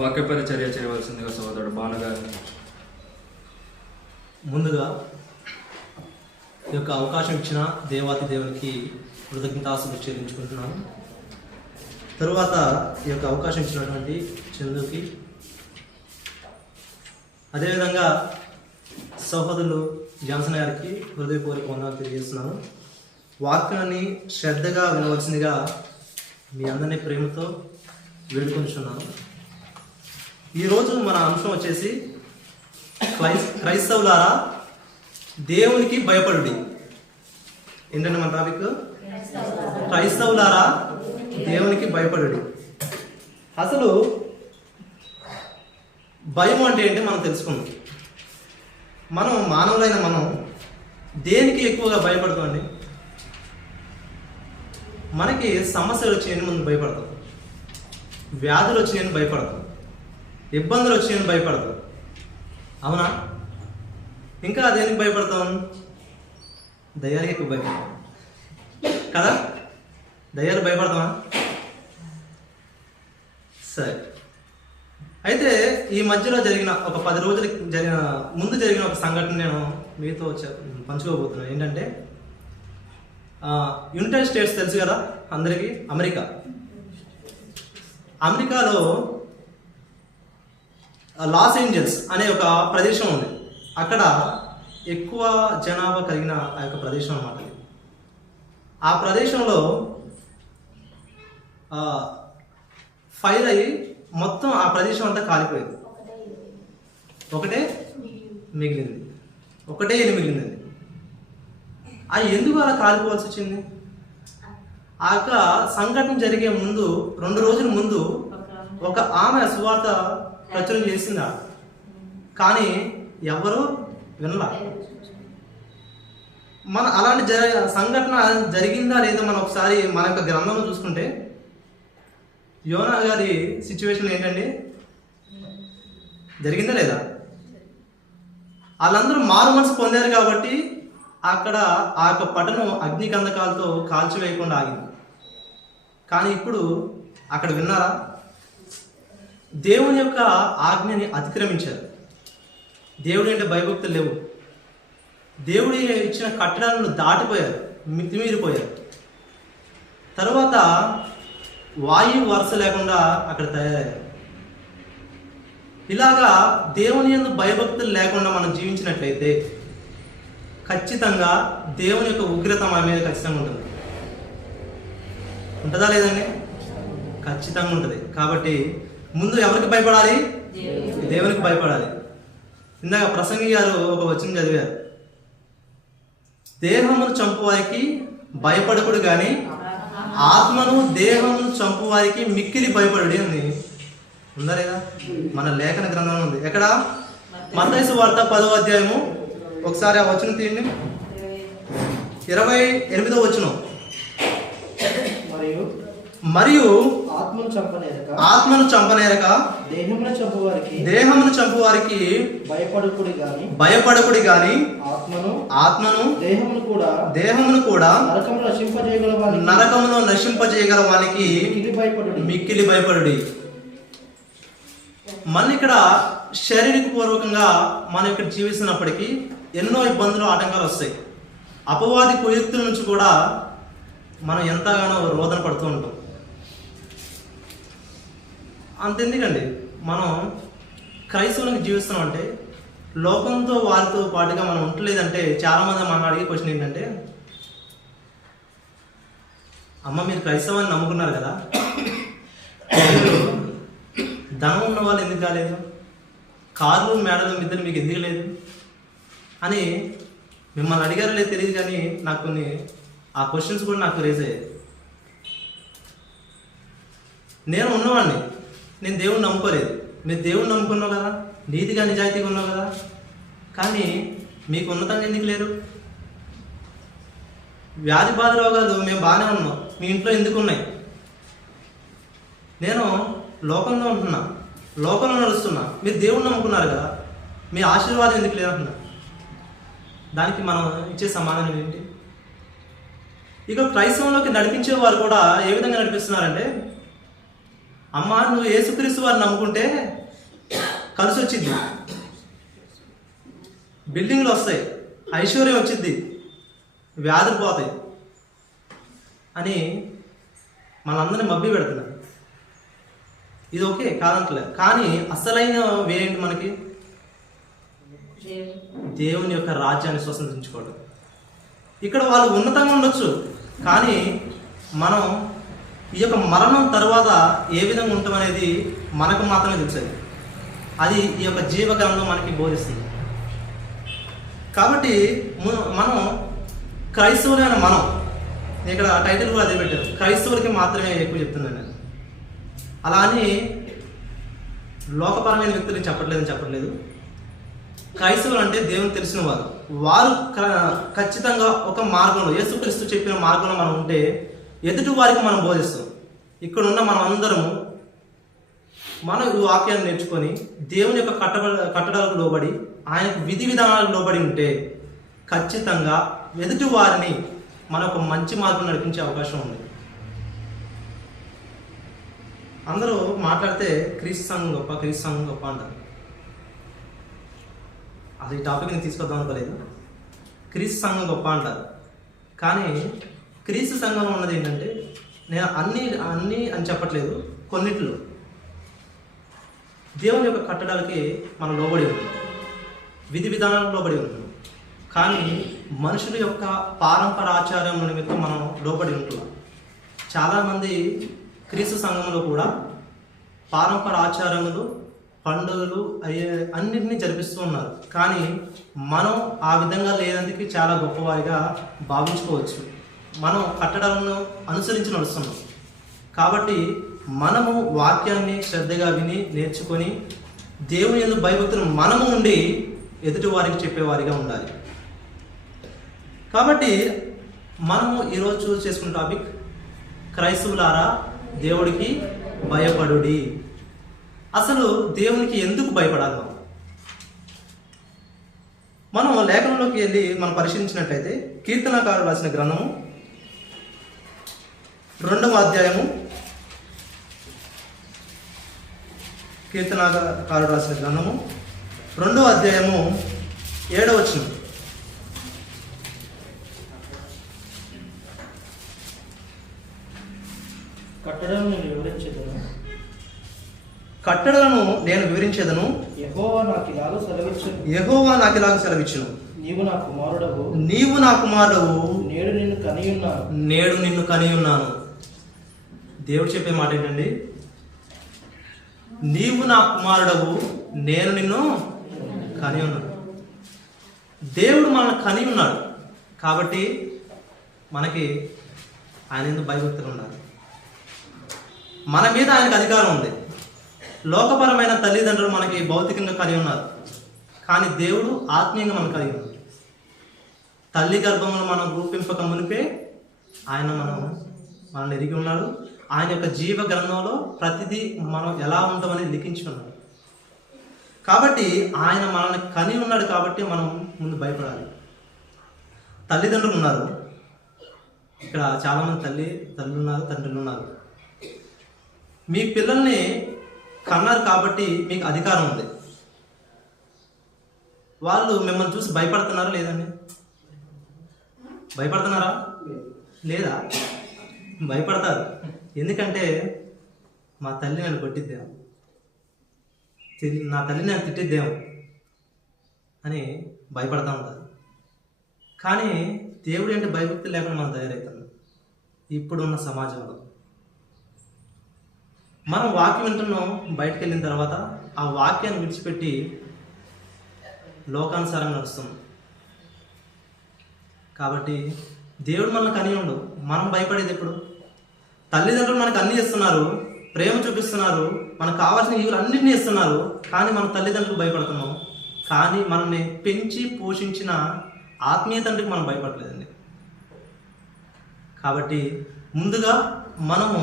వాక్య పరిచర్య చేయవలసిందిగా సోదరుడు బాణగారు. ముందుగా ఈ యొక్క అవకాశం ఇచ్చిన దేవాతి దేవునికి కృతజ్ఞతాస్తులు చెల్లించుకుంటున్నాను. తరువాత ఈ యొక్క అవకాశం ఇచ్చినటువంటి చందుకి, అదేవిధంగా సహోదరులు జాన్సన్ గారికి హృదయపూర్వక వందనాలు తెలియజేస్తున్నాను. వాక్యాన్ని శ్రద్ధగా వినవలసిందిగా మీ అందరినీ ప్రేమతో వేడుకొంచున్నాను. ఈరోజు మన అంశం వచ్చేసి క్రైస్తవులారా దేవునికి భయపడుడి. ఏంటంటే మన టాపిక్ క్రైస్తవులారా దేవునికి భయపడుడి. అసలు భయం అంటే ఏంటి మనం తెలుసుకుందాం. మనం మానవులైన మనం దేనికి ఎక్కువగా భయపడతామండి? మనకి సమస్యలు వచ్చాయని మనం భయపడతాం, వ్యాధులు వచ్చినాయని భయపడతాం, ఇబ్బందులు వచ్చినాయని భయపడతాం. అవునా? ఇంకా దేనికి భయపడతాం? దయ్యాలకి ఎక్కువ భయపడతాం కదా? దయ్యాలు భయపడతామా? సరే, అయితే ఈ మధ్యలో జరిగిన ఒక 10 రోజులకి ముందు జరిగిన ఒక సంఘటన నేను మీతో పంచుకోబోతున్నాను. ఏంటంటే యునైటెడ్ స్టేట్స్ తెలుసు కదా అందరికీ, అమెరికాలో లాస్ ఏంజల్స్ అనే ఒక ప్రదేశం ఉంది. అక్కడ ఎక్కువ జనాభా కలిగిన ఆ యొక్క ప్రదేశం అన్నమాట. ఆ ప్రదేశంలో ఫైర్ అయ్యి మొత్తం ఆ ప్రదేశం అంతా కాలిపోయింది. ఒకటే మిగిలిందండి. ఎందుకు అలా కాలిపోవాల్సి వచ్చింది? ఆ యొక్క సంఘటన జరిగే ముందు 2 రోజుల ముందు ఒక ఆమె సువార్త ప్రచురణ చేసిందా, కానీ ఎవరు వినలా. మన అలాంటి సంఘటన జరిగిందా లేదా మనం ఒకసారి మన యొక్క గ్రంథంలో చూసుకుంటే యోనా గారి సిచ్యువేషన్ ఏంటండి? జరిగిందా లేదా? వాళ్ళందరూ మారు మనసు పొందారు కాబట్టి అక్కడ ఆ యొక్క పట్టణం అగ్నికందకాలతో కాల్చివేయకుండా ఆగింది. కానీ ఇప్పుడు అక్కడ విన్నారా? దేవుని యొక్క ఆజ్ఞని అతిక్రమించారు. దేవుడి అంటే భయభక్తులు లేవు. దేవుడి ఇచ్చిన కట్టడాలను దాటిపోయారు, మితిమీరిపోయారు. తర్వాత వాయువు వరుస లేకుండా అక్కడ తయారయ్యారు. ఇలాగా దేవుని యందు భయభక్తులు లేకుండా మనం జీవించినట్లయితే ఖచ్చితంగా దేవుని యొక్క ఉగ్రత మన మీద ఖచ్చితంగా ఉంటుంది. ఉంటుందా లేదండి? ఖచ్చితంగా ఉంటుంది. కాబట్టి ముందు ఎవరికి భయపడాలి? దేవునికి భయపడాలి. ఇందాక ప్రసంగి గారు ఒక వచనం చదివారు, దేహమును చంపువారికి భయపడకుడు కానీ ఆత్మను దేహమును చంపువారికి మిక్కిలి భయపడుడి అని ఉందా లేదా? మన లేఖన గ్రంథంలో ఉంది. ఎక్కడ? మత్తయి సువార్త 10వ అధ్యాయము. ఒకసారి ఆ వచనం తీయండి. 28వ వచనం. మరియు ఆత్మను చంపనేరక దేహమును చంపువారికి భయపడకుడి గాని ఆత్మను దేహమును కూడా నరకములో నశింపజేయగల వానికి మిక్కిలి భయపడుడి. మన ఇక్కడ శారీరక పూర్వకంగా మనం ఇక్కడ జీవిస్తున్నప్పటికీ ఎన్నో ఇబ్బందులు, ఆటంకాలు వస్తాయి. అపవాది కుయుక్తుల నుంచి కూడా మనం ఎంతగానో రోదన పడుతూ ఉంటాం. అంతెందుకండి, మనం క్రైస్తవులకు జీవిస్తున్నాం అంటే లోకంతో వారితో పాటుగా మనం ఉండలేదంటే చాలామంది మనం అడిగే క్వశ్చన్ ఏంటంటే, అమ్మ మీరు క్రైస్తవాన్ని నమ్ముకున్నారు కదా, ధనం ఉన్న వాళ్ళు ఎందుకు కాలేదు? కార్లు మేడలు మిద్దరు మీకు ఎందుకు లేదు అని మిమ్మల్ని అడిగారో లేదు తెలియదు, కానీ నాకు కొన్ని ఆ క్వశ్చన్స్ కూడా నాకు రేజ్ అయ్యాయి. నేను ఉన్నవాడిని, నేను దేవుణ్ణి నమ్ముకోలేదు. మీరు దేవుణ్ణి నమ్ముకున్నావు కదా, నీతిగా నిజాయితీగా ఉన్నావు కదా, కానీ మీకు ఉన్నతంగా ఎందుకు లేరు? వ్యాధి బాధ రోగాలు మేము బాగానే ఉన్నాం, మీ ఇంట్లో ఎందుకు ఉన్నాయి? నేను లోకంలో ఉంటున్నా, లోకంలో నడుస్తున్నా, మీరు దేవుణ్ణి నమ్ముకున్నారు కదా, మీ ఆశీర్వాదం ఎందుకు లేదంటున్నా? దానికి మనం ఇచ్చే సమాధానం ఏంటి? ఇక క్రైస్తవంలోకి నడిపించే వారు కూడా ఏ విధంగా నడిపిస్తున్నారంటే, అమ్మ నువ్వు యేసుక్రీస్తు వారిని నమ్ముకుంటే కలిసి వచ్చింది, బిల్డింగ్లు వస్తాయి, ఐశ్వర్యం వచ్చింది, వ్యాధులు పోతాయి అని మనందరినీ మభ్య పెడుతున్నారు. ఇది ఓకే కాదంటలే, కానీ అసలైన వేరేంటి మనకి? దేవుని యొక్క రాజ్యాన్ని స్వతంత్రించుకోవడం. ఇక్కడ వాళ్ళు ఉన్నతంగా ఉండొచ్చు, కానీ మనం ఈ యొక్క మరణం తర్వాత ఏ విధంగా ఉంటాం అనేది మనకు మాత్రమే తెలిసేది. అది ఈ యొక్క జీవగ్రంథం మనకి బోధిస్తుంది. కాబట్టి మనం క్రైస్తవులైన మనం, ఇక్కడ టైటిల్ కూడా అదే పెట్టారు, క్రైస్తవులకి మాత్రమే ఎక్కువ చెప్తున్నాను నేను. అలా అని లోకపరమైన వ్యక్తులకి చెప్పట్లేదు. క్రైస్తవులు అంటే దేవుని తెలిసిన వారు ఖచ్చితంగా ఒక మార్గంలో, యేసుక్రీస్తు చెప్పిన మార్గంలో మనం ఉంటే ఎదుటి వారికి మనం బోధిస్తాం. ఇక్కడ ఉన్న మనం అందరము మన వాక్యాన్ని నేర్చుకొని దేవుని యొక్క కట్టడాలకు లోబడి, ఆయనకు విధి విధానాలకు లోబడి ఉంటే ఖచ్చితంగా ఎదుటి వారిని మన ఒక మంచి మార్గం నడిపించే అవకాశం ఉంది. అందరూ మాట్లాడితే క్రీస్తు సంఘం గొప్ప అంటారు. అది ఈ టాపిక్ నేను తీసుకొద్దాం అనుకోలేదు. క్రీస్తు సంఘం గొప్ప అంటారు, కానీ క్రీస్తు సంఘంలో ఉన్నది ఏంటంటే, నేను అన్నీ అని చెప్పట్లేదు, కొన్నిట్లో దేవుని యొక్క కట్టడాలకి మనం లోబడి ఉంటాం, విధి విధానాలకు లోబడి ఉంటాం. కానీ మనుషుల యొక్క పారంపరాచారం నిమిత్తం మనం లోబడి ఉంటున్నాం. చాలామంది క్రీస్తు సంఘంలో కూడా పారంపరాచారములు, పండుగలు అన్నింటినీ జరిపిస్తూ ఉన్నారు. కానీ మనం ఆ విధంగా లేనందుకు చాలా గొప్పవారిగా భావించుకోవచ్చు. మనం కట్టడాలను అనుసరించి నడుస్తున్నాం. కాబట్టి మనము వాక్యాన్ని శ్రద్ధగా విని నేర్చుకొని దేవుని యందు భయభక్తులు మనము ఉండి ఎదుటి వారికి చెప్పేవారిగా ఉండాలి. కాబట్టి మనము ఈరోజు చూస్ చేసుకున్న టాపిక్, క్రైస్తవులారా దేవుడికి భయపడుడి. అసలు దేవునికి ఎందుకు భయపడాలి? మనం లేఖనంలోకి వెళ్ళి మనం పరిశీలించినట్లయితే కీర్తనకారుడు రాసిన గ్రంథము 2వ అధ్యాయము, కీర్తనకారుడు రాసిన గ్రంథము 2వ అధ్యాయము 7వ వచనం. కట్టడలను నేను వివరించేదను, యెహోవా నాకు ఇలాగ సెలవిచ్చును, నీవు నా కుమారుడవు, నేడు నిన్ను కనియున్నాను. దేవుడు చెప్పే మాట ఏంటండి? నీవు నా కుమారుడవు, నేను నిన్ను కని ఉన్నాను. దేవుడు మనల్ని కని ఉన్నాడు కాబట్టి మనకి ఆయన ఎందుకు భయభక్తులు ఉండాలి. మన మీద ఆయనకు అధికారం ఉంది. లోకపరమైన తల్లిదండ్రులు మనకి భౌతికంగా కలిగి ఉన్నారు, కానీ దేవుడు ఆత్మీయంగా మనకు కలిగి ఉన్నారు. తల్లి గర్భంలో మనం రూపింపక మునిపే ఆయన మనల్ని ఎరిగి ఉన్నాడు. ఆయన యొక్క జీవ గ్రంథంలో ప్రతిదీ మనం ఎలా ఉంటామని లిఖించి ఉన్నాడు. కాబట్టి ఆయన మనల్ని కని ఉన్నాడు కాబట్టి మనం ముందు భయపడాలి. తల్లిదండ్రులు ఉన్నారు, ఇక్కడ చాలామంది తల్లులు ఉన్నారు, తండ్రులు ఉన్నారు. మీ పిల్లల్ని కన్నారు కాబట్టి మీకు అధికారం ఉంది. వాళ్ళు మిమ్మల్ని చూసి భయపడుతున్నారా లేదండి? భయపడుతున్నారా లేదా? భయపడతారు. ఎందుకంటే మా తల్లి నన్ను కొట్టిద్దేమో, నా తల్లి నన్ను తిట్టిద్దేమో అని భయపడతా ఉంటారు. కానీ దేవుడు అంటే భయభక్తి లేకుండా మనం తయారవుతాం. ఇప్పుడున్న సమాజంలో మనం వాక్యం వింటున్నాం, బయటకు వెళ్ళిన తర్వాత ఆ వాక్యాన్ని విడిచిపెట్టి లోకానుసారంగా నడుస్తున్నాం. కాబట్టి దేవుడు మనల్ని కని ఉండు. మనం భయపడేది ఎప్పుడు? తల్లిదండ్రులు మనకు అన్నీ ఇస్తున్నారు, ప్రేమ చూపిస్తున్నారు, మనకు కావాల్సిన ఈవులు అన్నింటినీ ఇస్తున్నారు, కానీ మన తల్లిదండ్రులకు భయపడుతున్నాం. కానీ మనల్ని పెంచి పోషించిన ఆత్మీయ తండ్రికి మనం భయపడలేదండి. కాబట్టి ముందుగా మనము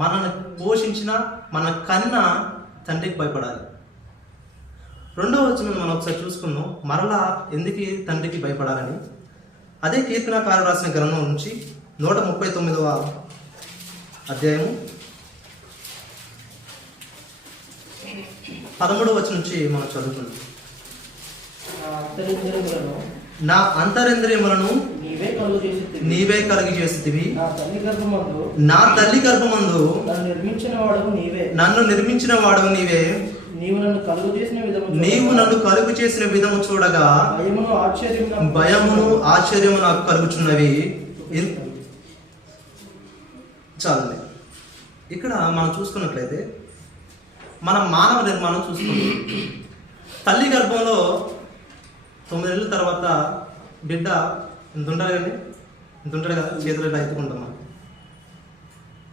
మనల్ని పోషించిన, మన కన్న తండ్రికి భయపడాలి. 2వ వచనం మనం ఒకసారి చూసుకుందాం, మరలా ఎందుకు తండ్రికి భయపడాలని. అదే కీర్తనకారుడు రాసిన గ్రంథం నుంచి 139వ అధ్యాయము 13వ వచనం నుంచి మనం చదువుకుందాం. నా నా అంతరింద్రియములను నీవే కలుగు చేసి నీవే కలిగి చేసితివి. నా తల్లి గర్భమందు నన్ను నిర్మించిన వాడవు నీవే. నీవు నన్ను కలుగు చేసిన విధము చూడగా భయమును ఆశ్చర్యము నాకు కలుగుచున్నవి. చాలండి. ఇక్కడ మనం చూసుకున్నట్లయితే మన మానవ నిర్మాణం చూసుకుంటాం. తల్లి గర్భంలో 9 నెలల తర్వాత బిడ్డ ఇంత ఉంటాడు కండి, ఇంత ఉంటాడు కదా, చేతులు ఇలా ఎత్తుకుంటాం మనం.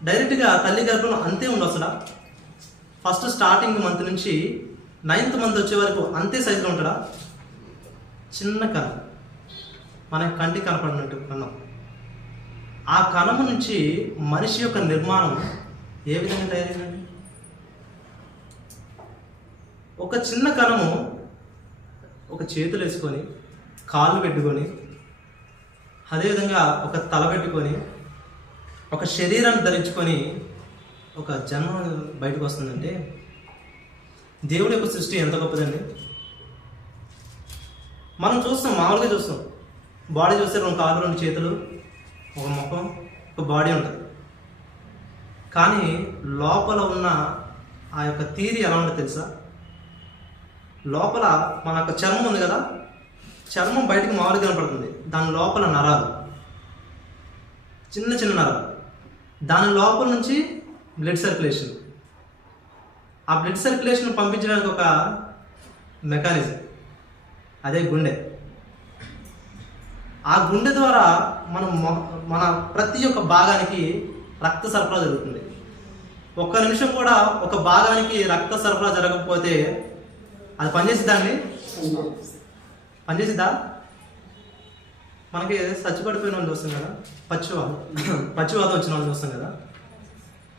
డైరెక్ట్గా తల్లి గర్భంలో అంతే ఉండవు అసలు. ఫస్ట్ స్టార్టింగ్ మంత్ నుంచి 9th మంత్ వచ్చే వరకు అంతే సైజులో ఉంటాడా? చిన్న కణం, మన కంటికి కనపడినట్టు కణం. ఆ కణము నుంచి మనిషి యొక్క నిర్మాణం ఏ విధంగా తయారైందండి? ఒక చిన్న కణము ఒక చేతులు వేసుకొని, కాళ్ళు పెట్టుకొని, అదేవిధంగా ఒక తల పెట్టుకొని, ఒక శరీరాన్ని ధరించుకొని ఒక జన్మ బయటకు వస్తుందంటే దేవుడి యొక్క సృష్టి ఎంత గొప్పదండి. మనం చూస్తాం, మామూలుగా చూస్తాం, బాడీ చూస్తే 2 కాళ్ళు 2 చేతులు, ఒక ముఖం, ఒక బాడీ ఉంటుంది. కానీ లోపల ఉన్న ఆ యొక్క తీరి ఎలా ఉంటుంది తెలుసా? లోపల మన యొక్క చర్మం ఉంది కదా, చర్మం బయటకు మామూలుగా కనపడుతుంది. దాని లోపల నరాలు, చిన్న చిన్న నరాలు, దాని లోపల నుంచి బ్లడ్ సర్క్యులేషన్. ఆ బ్లడ్ సర్క్యులేషన్ పంపించడానికి ఒక మెకానిజం, అదే గుండె. ఆ గుండె ద్వారా మన ప్రతి ఒక్క భాగానికి రక్త సరఫరా జరుగుతుంది. ఒక్క నిమిషం కూడా ఒక భాగానికి రక్త సరఫరా జరగకపోతే అది పనిచేసిద్దా అండి? పనిచేసిద్దా? మనకి చచ్చిపడిపోయిన వాళ్ళు చూస్తాం కదా, పచ్చివాదం వచ్చిన వాళ్ళు చూస్తాం కదా,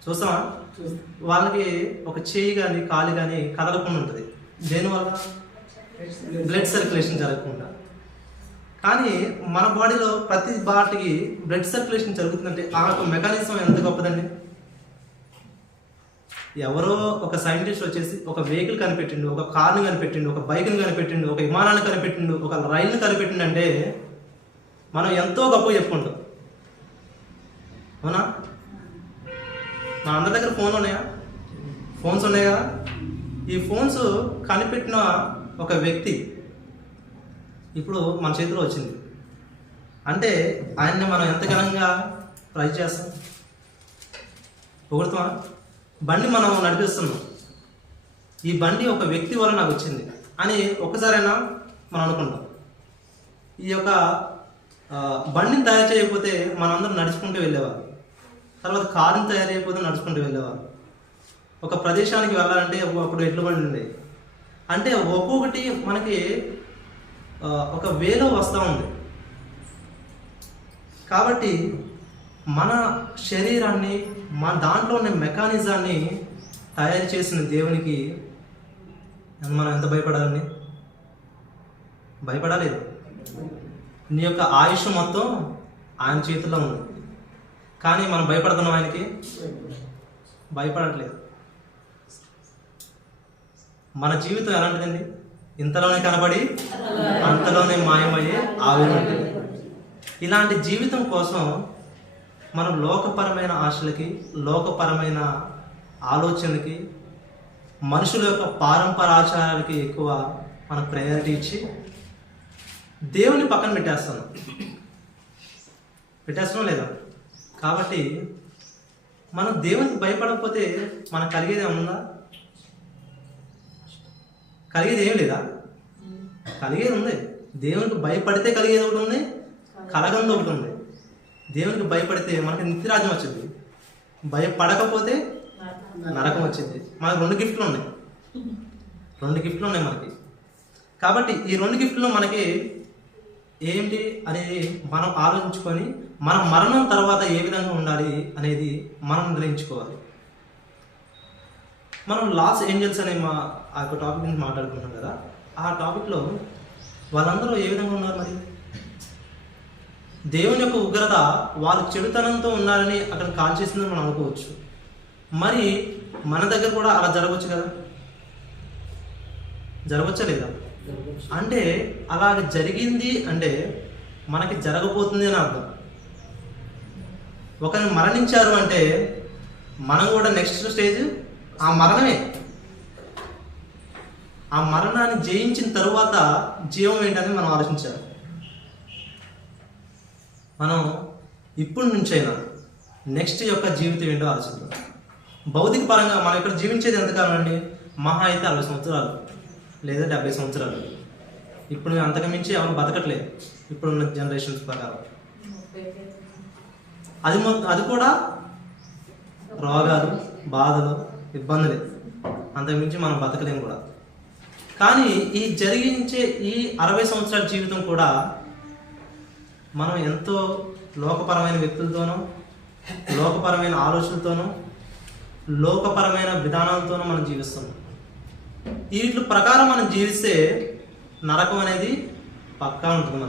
చూస్తామా? వాళ్ళకి ఒక చేయి కానీ కాలు కానీ కదలకుండా ఉంటుంది. దేనివల్ల? బ్లడ్ సర్క్యులేషన్ జరగకుండా. కానీ మన బాడీలో ప్రతి బాటికి బ్లడ్ సర్క్యులేషన్ జరుగుతుందంటే ఆ యొక్క మెకానిజం ఎంత గొప్పదండి. ఎవరో ఒక సైంటిస్ట్ వచ్చేసి ఒక వెహికల్ కనిపెట్టిండు, ఒక కార్ని కనిపెట్టిండు, ఒక బైక్ని కనిపెట్టిండు, ఒక విమానాన్ని కనిపెట్టిండు, ఒక రైలుని కనిపెట్టిండు అంటే మనం ఎంతో గొప్ప చెప్పుకుంటాం, అవునా? మన అందరి దగ్గర ఫోన్లు ఉన్నాయా? ఫోన్స్ ఉన్నాయి కదా. ఈ ఫోన్స్ కనిపెట్టిన ఒక వ్యక్తి ఇప్పుడు మన చేతిలో వచ్చింది అంటే ఆయన్ని మనం ఎంత ఘనంగా ప్రైజ్ చేస్తాం, పొగుడుతామా? బండి మనం నడిపిస్తున్నాం, ఈ బండి ఒక వ్యక్తి వల్ల నాకు వచ్చింది అని ఒక్కసారైనా మనం అనుకుంటాం. ఈ యొక్క బండిని తయారు చేయకపోతే మనందరం నడుచుకుంటూ వెళ్ళేవారు. తర్వాత కారుని తయారు చేయకపోతే నడుచుకుంటూ వెళ్ళేవారు. ఒక ప్రదేశానికి వెళ్ళాలంటే అప్పుడు ఎడ్ల బండి ఉండేది. అంటే ఒక్కొక్కటి మనకి ఒక వేలో వస్తూ ఉంది. కాబట్టి మన శరీరాన్ని, మన దాంట్లో ఉన్న మెకానిజాన్ని తయారు చేసిన దేవునికి మనం ఎంత భయపడాలండి? భయపడాలేదు. నీ యొక్క ఆయుష్ మొత్తం ఆయన చేతుల్లో ఉంది. కానీ మనం భయపడుతున్నాం ఆయనకి? భయపడట్లేదు. మన జీవితం ఎలాంటిదండి? ఇంతలోనే కనబడి అంతలోనే మాయమయ్యే ఆవిరి ఉంటుంది. ఇలాంటి జీవితం కోసం మనం లోకపరమైన ఆశలకి, లోకపరమైన ఆలోచనలకి, మనుషుల యొక్క పారంపరాచారాలకి ఎక్కువ మనం ప్రయారిటీ ఇచ్చి దేవుని పక్కన పెట్టేస్తున్నాం లేదా? కాబట్టి మనం దేవునికి భయపడకపోతే మనకు కలిగేది ఏమన్నా? కలిగేది ఏం లేదా? కలిగేది ఉంది. దేవునికి భయపడితే కలిగేది ఒకటి ఉంది, కలగంది ఒకటి ఉంది. దేవునికి భయపడితే మనకి నిత్యరాజ్యం వచ్చింది, భయపడకపోతే నరకం వచ్చింది. మనకు 2 గిఫ్ట్లు ఉన్నాయి, 2 గిఫ్ట్లు ఉన్నాయి మనకి. కాబట్టి ఈ 2 గిఫ్ట్లు మనకి ఏంటి అనేది మనం ఆలోచించుకొని మన మరణం తర్వాత ఏ విధంగా ఉండాలి అనేది మనం నిర్ణయించుకోవాలి. మనం లాస్ ఏంజల్స్ అనే ఆ యొక్క టాపిక్ గురించి మాట్లాడుకుంటున్నాం కదా. ఆ టాపిక్లో వాళ్ళందరూ ఏ విధంగా ఉన్నారు? మరి దేవుని యొక్క ఉగ్రత వాళ్ళు చెడుతనంతో ఉన్నారని అక్కడ కాల్ చేసిందని మనం అనుకోవచ్చు. మరి మన దగ్గర కూడా అలా జరగవచ్చు కదా. జరగవచ్చా లేదా? అంటే అలాగ జరిగింది అంటే మనకి జరగబోతుంది అని అర్థం. ఒకరిని మరణించారు అంటే మనం కూడా నెక్స్ట్ స్టేజ్ ఆ మరణమే. ఆ మరణాన్ని జయించిన తరువాత జీవం ఏంటని మనం ఆలోచించాలి. మనం ఇప్పటి నుంచైనా నెక్స్ట్ యొక్క జీవితం ఏంటో ఆలోచిద్దాం. భౌతిక పరంగా మనం ఇక్కడ జీవించేది ఎంతకాలం అండి? మహా అయితే 60 సంవత్సరాలు లేదా 70 సంవత్సరాలు. ఇప్పుడు అంతకుమించి ఎవరు బతకట్లేదు ఇప్పుడున్న జనరేషన్స్ ప్రకారం. అది కూడా రోగాలు, బాధలు, ఇబ్బందులే, అంతకుమించి మనం బతకలేము కూడా. కానీ ఈ జరిగించే ఈ 60 సంవత్సరాల జీవితం కూడా మనం ఎంతో లోకపరమైన వ్యక్తులతోనూ, లోకపరమైన ఆలోచనలతోనూ, లోకపరమైన విధానాలతోనూ మనం జీవిస్తున్నాం. వీటి ప్రకారం మనం జీవిస్తే నరకం అనేది పక్కా ఉంటుంది.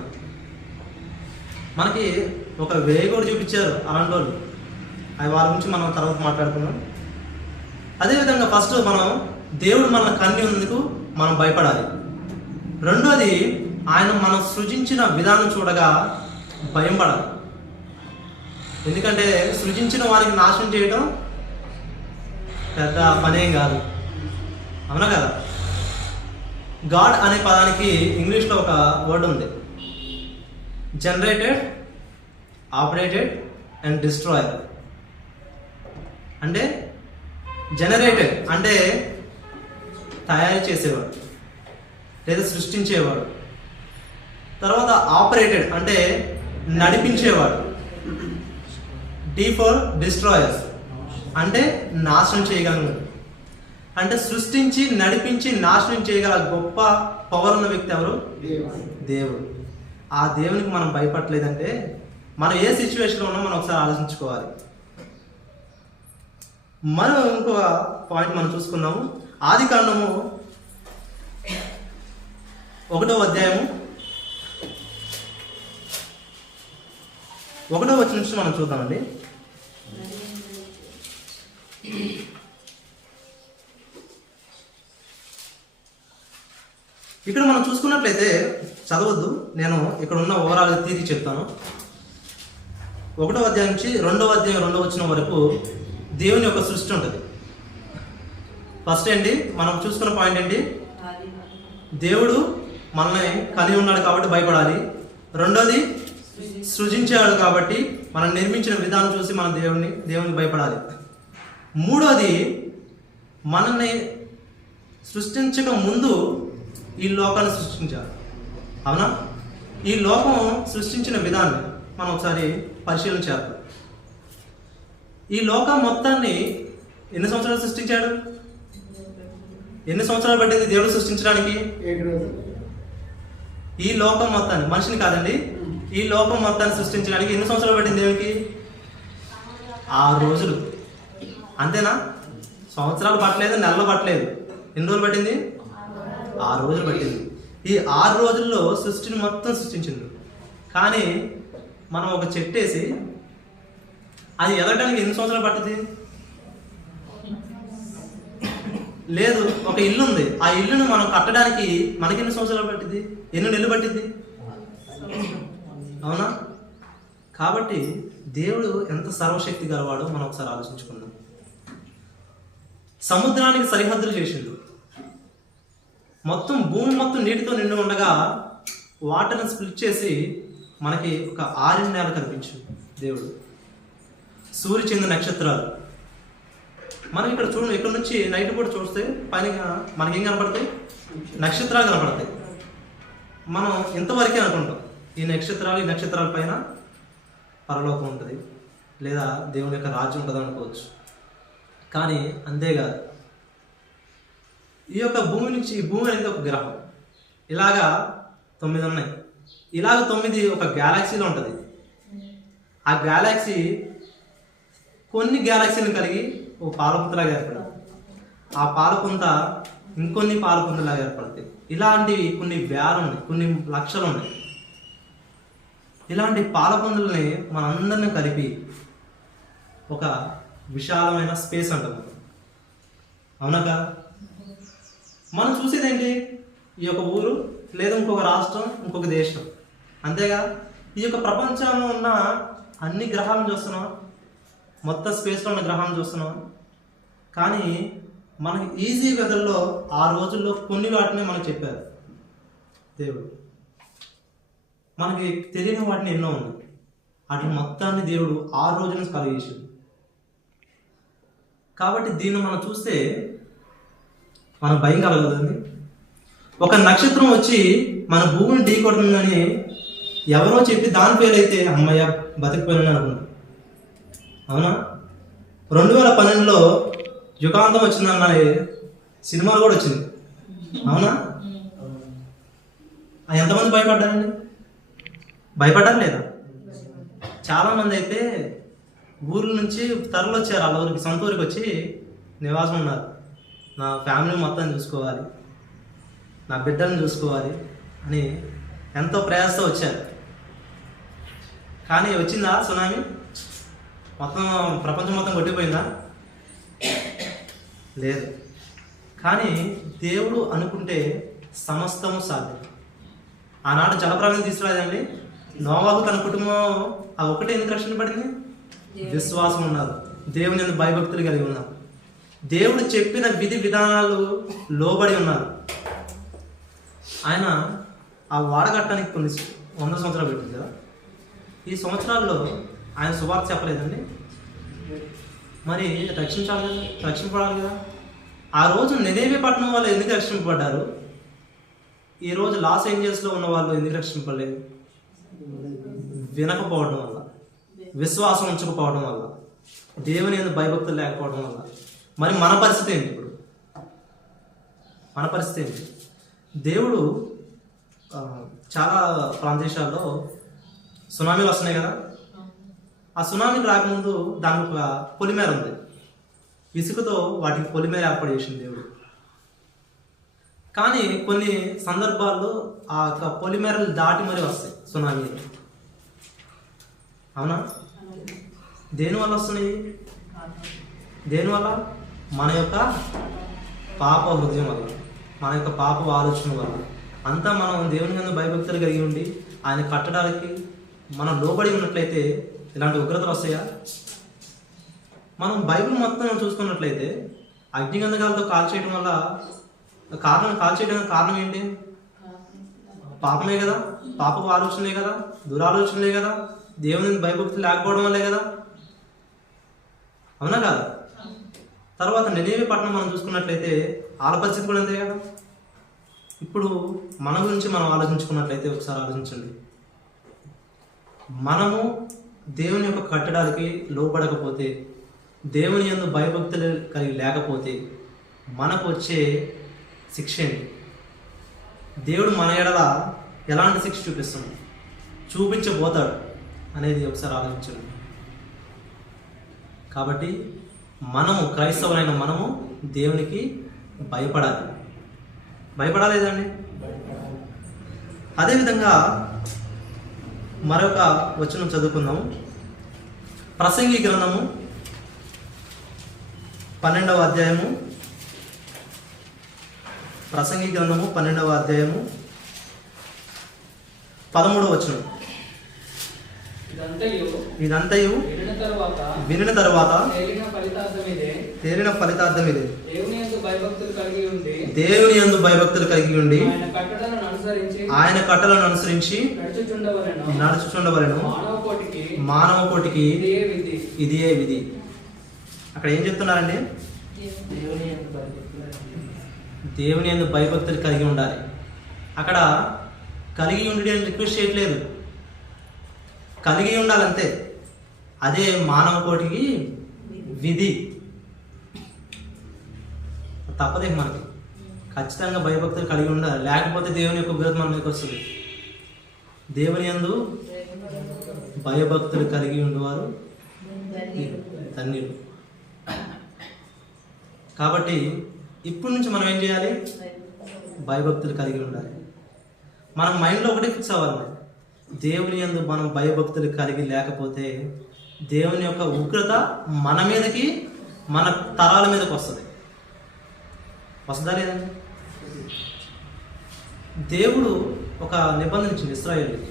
మనకి ఒక వే కూడా చూపించారు అలాంటి వాళ్ళు. అది వారి గురించి మనం తర్వాత మాట్లాడుకున్నాం. అదేవిధంగా ఫస్ట్ మనం దేవుడు మన కన్ని ఉన్నందుకు మనం భయపడాలి. రెండోది ఆయన మనం సృజించిన విధానం చూడగా భయం పడాలి. ఎందుకంటే సృజించిన వారికి నాశనం చేయడం పెద్ద పనేం కాదు, అవునా కదా? గాడ్ అనే పదానికి ఇంగ్లీష్లో ఒక వర్డ్ ఉంది, జనరేటెడ్, ఆపరేటెడ్ అండ్ డిస్ట్రాయర్. అంటే జనరేటెడ్ అంటే తయారు చేసేవాడు లేదా సృష్టించేవాడు. తర్వాత ఆపరేటెడ్ అంటే నడిపించేవాడు. డి ఫర్ డిస్ట్రాయర్స్ అంటే నాశనం చేయగలడు. అంటే సృష్టించి, నడిపించి, నాశనం చేయగల గొప్ప పవర్ ఉన్న వ్యక్తి ఎవరు? దేవుడు. ఆ దేవునికి మనం భయపడలేదంటే మనం ఏ సిచ్యువేషన్లో ఉన్నా మనం ఒకసారి ఆలోచించుకోవాలి. మనం ఇంకో పాయింట్ మనం చూసుకున్నాము. ఆదికాండము 1వ అధ్యాయము 1వ వచనం నుంచి మనం చూద్దామండి. ఇక్కడ మనం చూసుకున్నట్లయితే, చదవద్దు, నేను ఇక్కడ ఉన్న ఓవరాల్ తీరి చెప్తాను. 1వ అధ్యాయం నుంచి 2వ అధ్యాయం 2వ వచనం వరకు దేవుని యొక్క సృష్టి ఉంటుంది. ఫస్ట్ ఏంటి మనం చూసుకున్న పాయింట్ ఏంటి? దేవుడు మనల్ని కలిగి ఉన్నాడు కాబట్టి భయపడాలి. రెండోది సృజించాడు కాబట్టి మనం నిర్మించిన విధానం చూసి మనం దేవునికి భయపడాలి. మూడోది మనల్ని సృష్టించక ముందు ఈ లోకాన్ని సృష్టించారు, అవునా? ఈ లోకం సృష్టించిన విధానం మనం ఒకసారి పరిశీలన చేద్దాం. ఈ లోకం మొత్తాన్ని ఎన్ని సంవత్సరాలు సృష్టించాడు? ఎన్ని సంవత్సరాలు పట్టింది దేవుడు సృష్టించడానికి? ఈ లోకం మొత్తాన్ని, మనిషిని కాదండి, ఈ లోకం మొత్తాన్ని సృష్టించడానికి ఎన్ని సంవత్సరాలు పట్టింది దేవునికి? 6 రోజులు. అంతేనా? సంవత్సరాలు పట్టలేదు, నెలలు పట్టలేదు. ఎన్ని రోజులు పట్టింది? 6 రోజులు పట్టింది. ఈ 6 రోజుల్లో సృష్టిని మొత్తం సృష్టించింది. కానీ మనం ఒక చెట్టు వేసి అది ఎదగడానికి ఎన్ని సంవత్సరాలు పట్టింది? లేదు. ఒక ఇల్లు ఉంది, ఆ ఇల్లును మనం కట్టడానికి మనకి ఎన్ని సంవత్సరాలు పట్టింది? ఎన్ని నెలలు పట్టింది? అవునా? కాబట్టి దేవుడు ఎంత సర్వశక్తి గలవాడో మనం ఒకసారి ఆలోచించుకుందాం. సముద్రానికి సరిహద్దులు చేసిండు. మొత్తం భూమి మొత్తం నీటితో నిండి ఉండగా వాటర్ని స్ప్లిట్ చేసి మనకి ఒక 6 నెలలు కనిపించింది దేవుడు. సూర్య చంద్ర నక్షత్రాలు మనం ఇక్కడ చూడండి, ఇక్కడ నుంచి నైట్ కూడా చూస్తే పైన మనకేం కనపడతాయి? నక్షత్రాలు కనపడతాయి. మనం ఇంతవరకే అనుకుంటాం ఈ నక్షత్రాల పైన పరలోకం ఉంటుంది లేదా దేవుని యొక్క రాజ్యం ఉంటుంది అనుకోవచ్చు. కానీ అంతేకాదు. ఈ యొక్క భూమి నుంచి, ఈ భూమి అనేది ఒక గ్రహం. ఇలాగా 9 ఉన్నాయి. ఇలాగ 9 ఒక గ్యాలక్సీలో ఉంటుంది. ఆ గ్యాలక్సీ కొన్ని గ్యాలక్సీలను కలిగి ఒక పాలపుంతలాగా ఏర్పడింది. ఆ పాలపుంత ఇంకొన్ని పాలపుంతలాగా ఏర్పడతాయి. ఇలాంటివి కొన్ని వేలు ఉన్నాయి, కొన్ని లక్షలు ఉన్నాయి. ఇలాంటి పాలపుంతలని మనందరినీ కలిపి ఒక విశాలమైన స్పేస్ అంటాం, అవునా? మనం చూసేది ఏంటి? ఈ యొక్క ఊరు, లేదా ఇంకొక రాష్ట్రం, ఇంకొక దేశం, అంతేగా. ఈ యొక్క ప్రపంచంలో ఉన్న అన్ని గ్రహాలను చూస్తున్నాం, మొత్తం స్పేస్లో ఉన్న గ్రహాలను చూస్తున్నాం. కానీ మనకి ఈజీ వెదర్లో ఆ రోజుల్లో కొన్ని వాటిని మనకు చెప్పారు దేవుడు. మనకి తెలియని వాటిని ఎన్నో ఉన్నాయి. వాటిని మొత్తాన్ని దేవుడు 6 రోజుల నుంచి కలిగేసాడు. కాబట్టి దీన్ని మనం చూస్తే మన భయం కలగదండి. ఒక నక్షత్రం వచ్చి మన భూమిని ఢీకొడుతుందని ఎవరో చెప్పి దాని పేరైతే అమ్మయ్య బతికిపోయినని అనుకున్నాం. అవునా? 2012లో యుగాంతం వచ్చిందన్న సినిమాలు కూడా వచ్చింది. అవునా? ఎంతమంది భయపడ్డారండి? భయపడ్డారు లేదా? చాలామంది అయితే ఊర్ల నుంచి తరలి వచ్చారు, వాళ్ళ ఊరికి, సొంత ఊరికి వచ్చి నివాసం ఉన్నారు. నా ఫ్యామిలీ మొత్తం చూసుకోవాలి, నా బిడ్డలను చూసుకోవాలి అని ఎంతో ప్రయాసతో వచ్చారు. కానీ వచ్చిందా సునామీ? మొత్తం ప్రపంచం మొత్తం కొట్టిపోయిందా? లేదు. కానీ దేవుడు అనుకుంటే సమస్తము సాధ్యం. ఆనాడు జలప్రలయం తీసుకురాదండి. నోవాహు తన కుటుంబం ఆ ఒకటే ఎందుకు రక్షణ పడింది? విశ్వాసం ఉన్నారు, దేవుని యందు భయభక్తులు కలిగి ఉన్నారు, దేవుడు చెప్పిన విధి విధానాలు లోబడి ఉన్నారు. ఆయన ఆ వాడగట్టడానికి కొన్ని 100 సంవత్సరాలు పెట్టింది కదా. ఈ సంవత్సరాల్లో ఆయన సువార్త చెప్పలేదండి. మరి రక్షింపడాలి కదా. ఆ రోజు నెనేవే పట్టణం వాళ్ళు ఎందుకు రక్షింపబడ్డారు? ఈ రోజు లాస్ ఏంజల్స్లో ఉన్న వాళ్ళు ఎందుకు రక్షింపలేదు? వినకపోవడం వల్ల, విశ్వాసం ఉంచకపోవడం వల్ల, దేవుని యందు భయభక్తులు లేకపోవడం వల్ల. మరి మన పరిస్థితి ఏంటి ఇప్పుడు? మన పరిస్థితి ఏంటి? దేవుడు చాలా ప్రాంతదేశాల్లో సునామీలు వస్తున్నాయి కదా. ఆ సునామీకి రాకముందు దానికి ఒక పొలిమేర ఉంది. ఇసుకతో వాటికి పొలిమేర ఏర్పాటు చేసింది దేవుడు. కానీ కొన్ని సందర్భాల్లో ఆ యొక్క పొలిమేరలు దాటి మరీ వస్తాయి సునామీలు. అవునా? దేనివల్ల వస్తున్నాయి? దేనివల్ల? మన యొక్క పాప హృదయం వల్ల, మన యొక్క పాప ఆలోచన వల్ల. అంతా మనం దేవుని యందు భయభక్తులు కలిగి ఉండి ఆయన కట్టడానికి మనం లోబడి ఉన్నట్లయితే ఇలాంటి ఉగ్రతలు వస్తాయా? మనం బైబిల్ మొత్తం చూసుకున్నట్లయితే అగ్నిగంధకాలతో కాల్చేయడం వల్ల కాల్చేయడానికి కారణం ఏంటి? పాపమే కదా, పాపపు ఆలోచనలే కదా, దురాలోచనలే కదా, దేవుని భయభక్తులు లేకపోవడం వల్లే కదా. అవునా కాదా? తర్వాత నెనేవే పట్టణం మనం చూసుకున్నట్లయితే వాళ్ళ పరిస్థితి కూడా అంతే కదా. ఇప్పుడు మన గురించి మనం ఆలోచించుకున్నట్లయితే ఒకసారి ఆలోచించండి. మనము దేవుని యొక్క కట్టడానికి లోపడకపోతే, దేవుని యందు భయభక్తులు కలిగి లేకపోతే మనకు వచ్చే శిక్ష ఏంటి? దేవుడు మన ఎడల ఎలాంటి శిక్ష చూపించబోతాడు అనేది ఒకసారి ఆలోచించండి. కాబట్టి మనము, క్రైస్తవులైన మనము దేవునికి భయపడాలి. భయపడాలేదండి? అదేవిధంగా మరొక వచనం చదువుకుందాము. ప్రసంగి గ్రంథము 12వ అధ్యాయము. ప్రసంగి గ్రంథము 12వ అధ్యాయము 13వ వచనం. ఇదంతయు వినిన తరువాత తేలిన ఫలితార్థం ఇదే, దేవుని యందు భయభక్తులు కలిగి ఉండి ఆయన కట్టలను అనుసరించి నడుచుచుండవలెను. మానవ కోటికి ఇదియే విధి. అక్కడ ఏం చెప్తున్నారండి? దేవుని యందు భయభక్తులు కలిగి ఉండాలి. అక్కడ కలిగి ఉండి అని రిక్వెస్ట్ చేయట్లేదు, కలిగి ఉండాలంతే. అదే మానవ కోటికి విధి. తప్పదే, మనకి ఖచ్చితంగా భయభక్తులు కలిగి ఉండాలి. లేకపోతే దేవుని యొక్క ఉగ్రత మన మీదకి వస్తుంది. దేవుని యందు భయభక్తులు కలిగి ఉండేవారు ధన్యులు. కాబట్టి ఇప్పటి నుంచి మనం ఏం చేయాలి? భయభక్తులు కలిగి ఉండాలి. మనం మైండ్లో ఒకటి ఫిక్స్ అవ్వాలి, దేవుని యందు మనం భయభక్తులు కలిగి లేకపోతే దేవుని యొక్క ఉగ్రత మన మీదకి, మన తరాల మీదకి వస్తుందా లేదండి? దేవుడు ఒక నిబంధన ఇచ్చింది ఇశ్రాయేలుకి.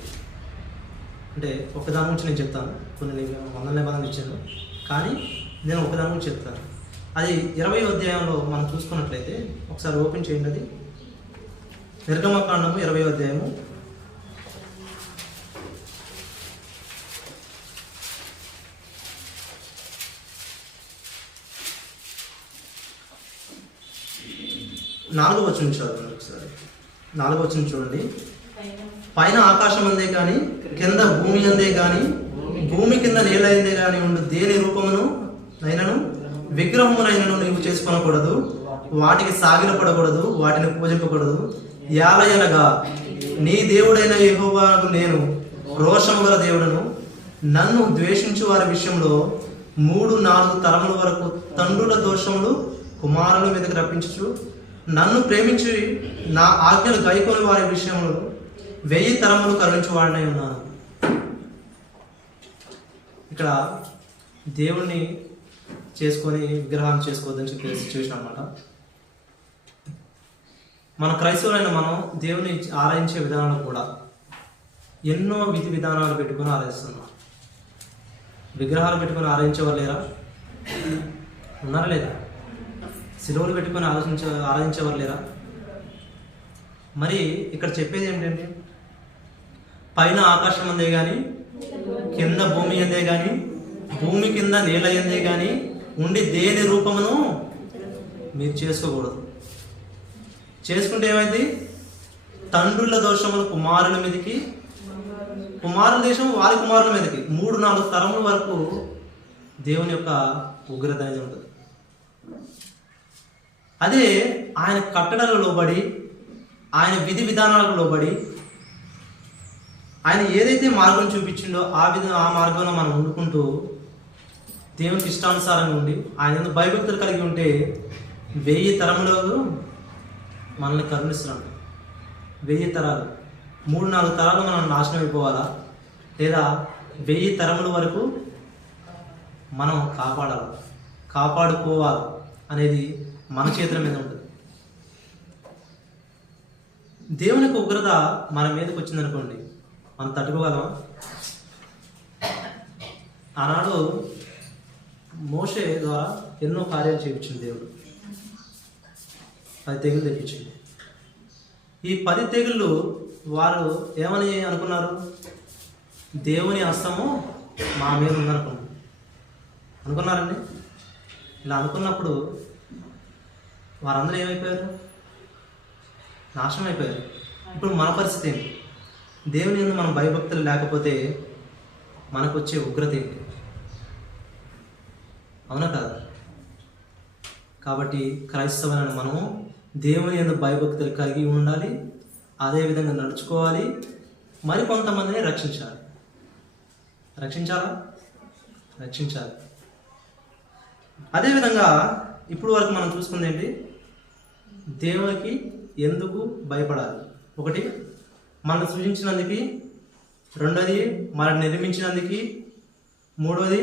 అంటే ఒకదాని గురించి నేను చెప్తాను, కొన్ని 100 నిబంధనలు ఇచ్చాను, కానీ నేను ఒకదాని గురించి చెప్తాను. అది 20వ అధ్యాయంలో మనం చూసుకున్నట్లయితే ఒకసారి ఓపెన్ చేయండి. అది నిర్గమకాండము 20వ అధ్యాయము. నాలుగో వచనం చదవండి ఒకసారి. 4వ వచనం చూడండి. పైన ఆకాశం అందే కానీ కింద భూమి అందే కానీ భూమి కింద నేల అందే కానీ ఉండు దేని రూపమును నైనను విగ్రహమునైనను నీవు చేసుకొనకూడదు, వాటికి సాగిలపడకూడదు, వాటిని పూజింపకూడదు. యాలయనగా నీ దేవుడైన యెహోవాకు నేను రోషము గల దేవుడను, నన్ను ద్వేషించు వారి విషయంలో 3-4 తరముల వరకు తండ్రుల దోషములు కుమారుల మీదకి రప్పించు, నన్ను ప్రేమించి నా ఆజ్ఞలు గైకొని వారి విషయంలో 1000 తరములు కరుణించు వాడినై ఉన్నాను. ఇక్కడ దేవుణ్ణి చేసుకొని విగ్రహాన్ని చేసుకోవద్దని చెప్పే సిచ్యువేషన్ అనమాట. మన క్రైస్తవులైన మనం దేవుని ఆరాధించే విధానాలు కూడా ఎన్నో విధి విధానాలు పెట్టుకొని ఆరాధిస్తున్నాం. విగ్రహాలు పెట్టుకొని ఆరాధించేవారు లేరా? ఉన్నారా లేదా? శిలువలు పెట్టుకొని ఆరాధించేవారు లేరా? మరి ఇక్కడ చెప్పేది ఏంటంటే, పైన ఆకాశం అందే కానీ కింద భూమి అందే కానీ భూమి కింద నేల అందే కానీ ఉండి దేని రూపమును మీరు చేసుకోకూడదు. చేసుకుంటే ఏమైంది? తండ్రుల దోషములు కుమారుల మీదకి, కుమారుల దేశం వారి కుమారుల మీదకి 3-4 తరముల వరకు దేవుని యొక్క ఉగ్రత అనేది ఉంటుంది. అదే ఆయన కట్టడలకు లోబడి, ఆయన విధి విధానాలకు లోబడి, ఆయన ఏదైతే మార్గం చూపించిండో ఆ మార్గంలో మనం ఉండుకుంటూ దేవునికి ఇష్టానుసారంగా ఉండి ఆయన భయభక్తులు కలిగి ఉంటే 1000 తరములకు మనల్ని కరుణిస్తున్నాడు. 1000 తరాలు, 3-4 తరాలు మనం నాశనం అయిపోవాలా, లేదా 1000 తరముల వరకు మనం కాపాడుకోవాలి అనేది మన చేతుల మీద ఉంటుంది. దేవుని యొక్క ఉగ్రత మన మీదకి వచ్చిందనుకోండి, మనం తట్టుకోగలమా? ఆనాడు మోషే ద్వారా ఎన్నో కార్యాలు చేయించింది దేవుడు. 10 తెగులు తెప్పించింది. ఈ 10 తెగుళ్ళు వారు ఏమని అనుకున్నారు? దేవుని హస్తము మా మీద అనుకున్నారండి. ఇలా అనుకున్నప్పుడు వారందరూ ఏమైపోయారు? నాశనం అయిపోయారు. ఇప్పుడు మన పరిస్థితి ఏంటి? దేవుని యందు మనం భయభక్తులు లేకపోతే మనకు వచ్చే ఉగ్రత ఏంటి? అవునా కాదు? కాబట్టి క్రైస్తవులైన మనము దేవుని యందు భయభక్తులు కలిగి ఉండాలి, అదేవిధంగా నడుచుకోవాలి, మరి కొంతమందిని రక్షించాలి. రక్షించాలి. అదేవిధంగా ఇప్పుడు వరకు మనం చూసుకుంది ఏంటి? దేవునికి ఎందుకు భయపడాలి? 1, మనల్ని సృజించినందుకు, 2, మనల్ని నిర్మించినందుకు, 3,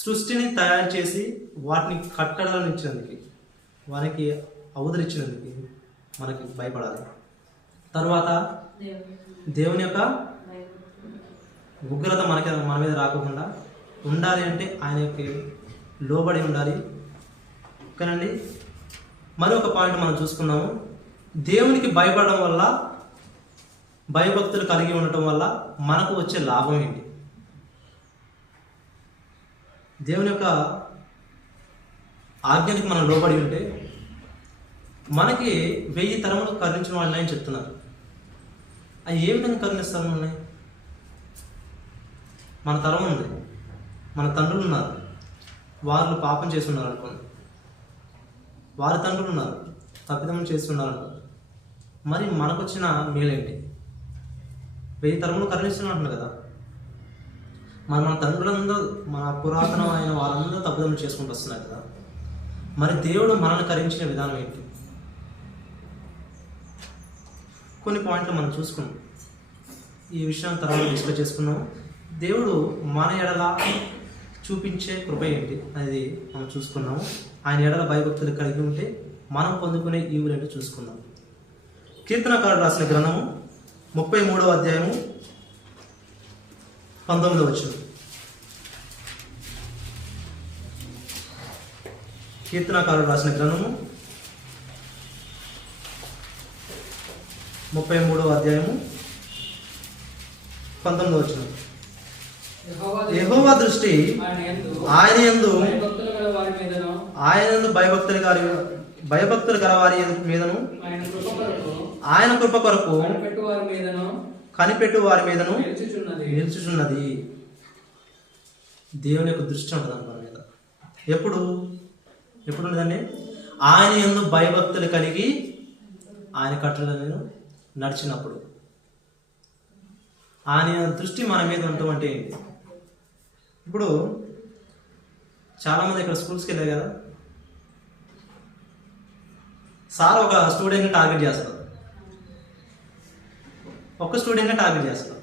సృష్టిని తయారు చేసి వాటిని కట్టడాలను ఇచ్చినందుకు, వారికి అవతరించినందుకు మనకి భయపడాలి. తర్వాత దేవుని యొక్క ఉగ్రత మన మీద రాకుండా ఉండాలి అంటే ఆయన యొక్క లోబడి ఉండాలి. ఓకేనండి. మరొక పాయింట్ మనం చూసుకున్నాము. దేవునికి భయపడడం వల్ల, భయభక్తులు కలిగి ఉండటం వల్ల మనకు వచ్చే లాభం ఏంటి? దేవుని యొక్క ఆజ్ఞనికి మనం లోబడి ఉంటే మనకి 1000 తరములు కరుణించిన వాళ్ళు అని చెప్తున్నారు. అవి ఏ విధంగా కరుణిస్తారు? ఉన్నాయి, మన తరం ఉంది, మన తండ్రులు ఉన్నారు, వాళ్ళు పాపం చేస్తున్నారు అనుకోండి, వారి తండ్రులు ఉన్నారు తప్పిదం చేస్తున్నారు అనుకోండి, మరి మనకు వచ్చిన మేలేంటి? 1000 తరములు కరుణిస్తున్నారు అంటున్నారు కదా. మన తండ్రులందరూ, మన పురాతనమైన వాళ్ళందరూ తప్పిదం చేసుకుంటూ వస్తున్నారు కదా. మరి దేవుడు మనల్ని కరించిన విధానం ఏంటి? కొన్ని పాయింట్లు మనం చూసుకున్నాం. ఈ విషయం తర్వాత డిస్కస్ చేసుకున్నాం. దేవుడు మన ఎడల చూపించే కృప ఏంటి అనేది మనం చూసుకున్నాము. ఆయన ఎడల భయభక్తులు కలిగి ఉంటే మనం పొందుకునే ఈవులేంటో చూసుకున్నాం. కీర్తనకారుడు రాసిన గ్రంథము 33వ అధ్యాయము 19వ వచనం. కీర్తనకారుడు రాసిన గ్రంథము 33వ అధ్యాయము 19వ వచనం. యెహోవా దృష్టి ఆయన యందు భయభక్తులు గల వారి మీదను ఆయన కృప కొరకు కనిపెట్టు వారి మీదను నిలుచుచున్నది. దేవుని యొక్క దృష్టి ఉంటుంది మన మీద. ఎప్పుడు ఉండదండి? ఆయన యందు భయభక్తులు కలిగి ఆయన కట్టడలను నడిచినప్పుడు. ఆయన దృష్టి మన మీద ఉండటం అంటే ఏంటి? ఇప్పుడు చాలామంది ఇక్కడ స్కూల్స్కి వెళ్ళారు కదా, సార్ ఒక స్టూడెంట్ని టార్గెట్ చేస్తారు. ఒక్క స్టూడెంట్ని టార్గెట్ చేస్తారు.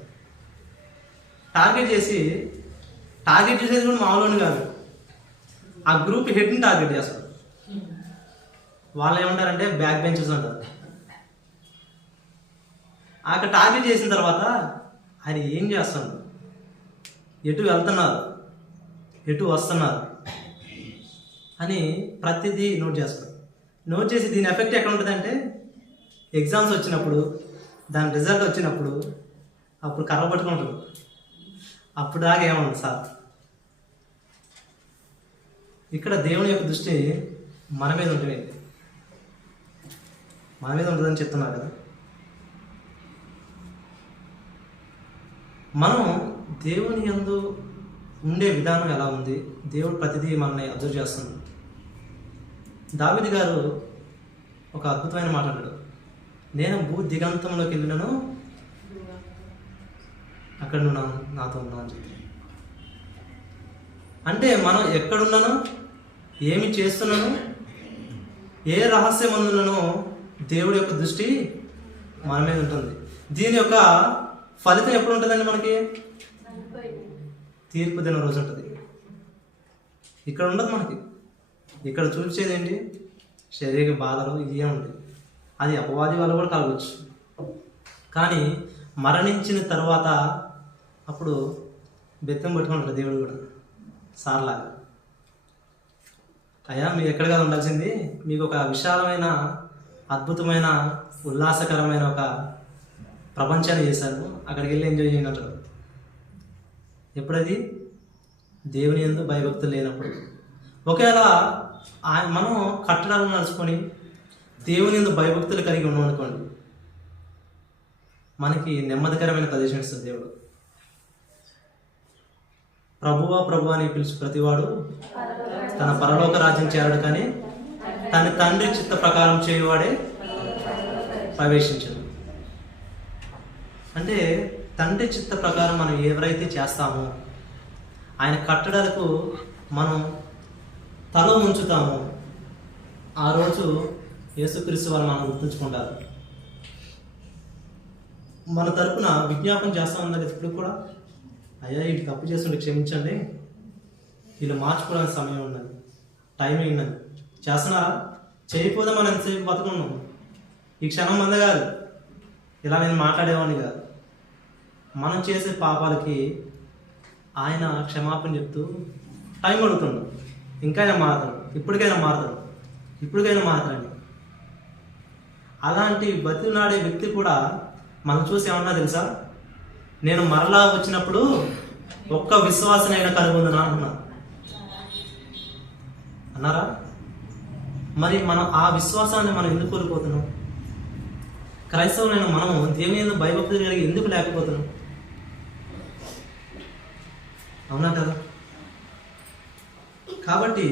టార్గెట్ చేసేది కూడా మామూలు కాదు, ఆ గ్రూప్ హెడ్ని టార్గెట్ చేస్తారు. వాళ్ళు ఏమంటారంటే బ్యాక్ బెంచెస్ అంటారు. అక్కడ టార్గెట్ చేసిన తర్వాత ఆయన ఏం చేస్తున్నారు, ఎటు వెళ్తున్నారు, ఎటు వస్తున్నారు అని ప్రతిదీ నోట్ చేస్తారు. నోట్ చేసి దీని ఎఫెక్ట్ ఎక్కడ ఉంటుందంటే ఎగ్జామ్స్ వచ్చినప్పుడు, దాని రిజల్ట్ వచ్చినప్పుడు అప్పుడు కర్ర పట్టుకుంటారు. అప్పుడు దాకా ఏమన్నా సార్. ఇక్కడ దేవుని యొక్క దృష్టి మన మీద ఉంటుంది, మన మీద ఉంటుందని చెప్తున్నారు కదా. మనం దేవుని యందు ఉండే విధానం ఎలా ఉంది, దేవుడు ప్రతిదీ మనల్ని అబ్జర్వ్ చేస్తుంది. దావీదు గారు ఒక అద్భుతమైన మాట అన్నాడు, నేను భూ దిగంతంలోకి వెళ్ళినను అక్కడ నువ్వు నాతో ఉన్నావు అని చెప్పి. అంటే మనం ఎక్కడున్నానో, ఏమి చేస్తున్నానో, ఏ రహస్యం అందున్నానో దేవుడి యొక్క దృష్టి మన మీద ఉంటుంది. దీని యొక్క ఫలితం ఎప్పుడు ఉంటుందండి మనకి? తీర్పు దిన రోజు ఉంటుంది. ఇక్కడ ఉండదు మనకి. ఇక్కడ చూసేది ఏంటి? శరీర బాధలు ఇవే ఉంటాయి. అది అపవాది వల్ల కూడా కలగవచ్చు. కానీ మరణించిన తర్వాత అప్పుడు బెత్తం పట్టుకుంటారు దేవుడు కూడా సార్లాగా. అయ్యా మీరు ఎక్కడ కాదు ఉండాల్సింది, మీకు ఒక విశాలమైన అద్భుతమైన ఉల్లాసకరమైన ఒక ప్రపంచాన్ని చేశాను, అక్కడికి వెళ్ళి ఎంజాయ్ చేయండి అంటారు. ఎప్పుడది? దేవుని యందు భయభక్తులు లేనప్పుడు. ఒకవేళ మనం కట్టడాలను నడుచుకొని దేవుని యందు భయభక్తులు కలిగి ఉన్నాం అనుకోండి, మనకి నెమ్మదికరమైన ప్రదేశం ఇస్తుంది దేవుడు. ప్రభువా అని పిలిచి ప్రతివాడు తన పరలోక రాజ్యం చేరడు, కానీ తన తండ్రి చిత్త ప్రకారం చేయువాడే ప్రవేశించడు. అంటే తండ్రి చిత్త ప్రకారం మనం ఎవరైతే చేస్తామో, ఆయన కట్టడాలకు మనం తల ఉంచుతామో, ఆ రోజు యేసుక్రీస్తు వారు మనం గుర్తుంచుకుంటారు. మన తరపున విజ్ఞాపన చేస్తామన్న ఇప్పుడు కూడా, అయ్యా వీటి తప్పు చేస్తుంటే క్షమించండి, వీళ్ళు మార్చుకోవడానికి సమయం ఉన్నది, టైం ఉన్నది. చేస్తున్నారా? చేయకపోతే మనం ఎంతసేపు బతుకున్నాం. ఈ క్షణం మంద కాదు, ఇలా నేను మాట్లాడేవాడిని కాదు. మనం చేసే పాపాలకి ఆయన క్షమాపణ చెప్తూ టైం అడుగుతున్నాడు. ఇంకైనా మారతాడు, ఇప్పటికైనా మారతాడు. అలాంటి బతినాడే వ్యక్తి కూడా మనం చూసి ఏమన్నా తెలుసా, నేను మరలా వచ్చినప్పుడు ఒక్క విశ్వాసనైనా కలుగుందనా అన్నారా? మరి మనం ఆ విశ్వాసాన్ని మనం ఎందుకు కోల్పోతున్నాం? క్రైస్తవులైన మనం దేవుని యందు భయభక్తులు కలిగి ఎందుకు లేకపోతున్నాం? అవునా కదా? కాబట్టి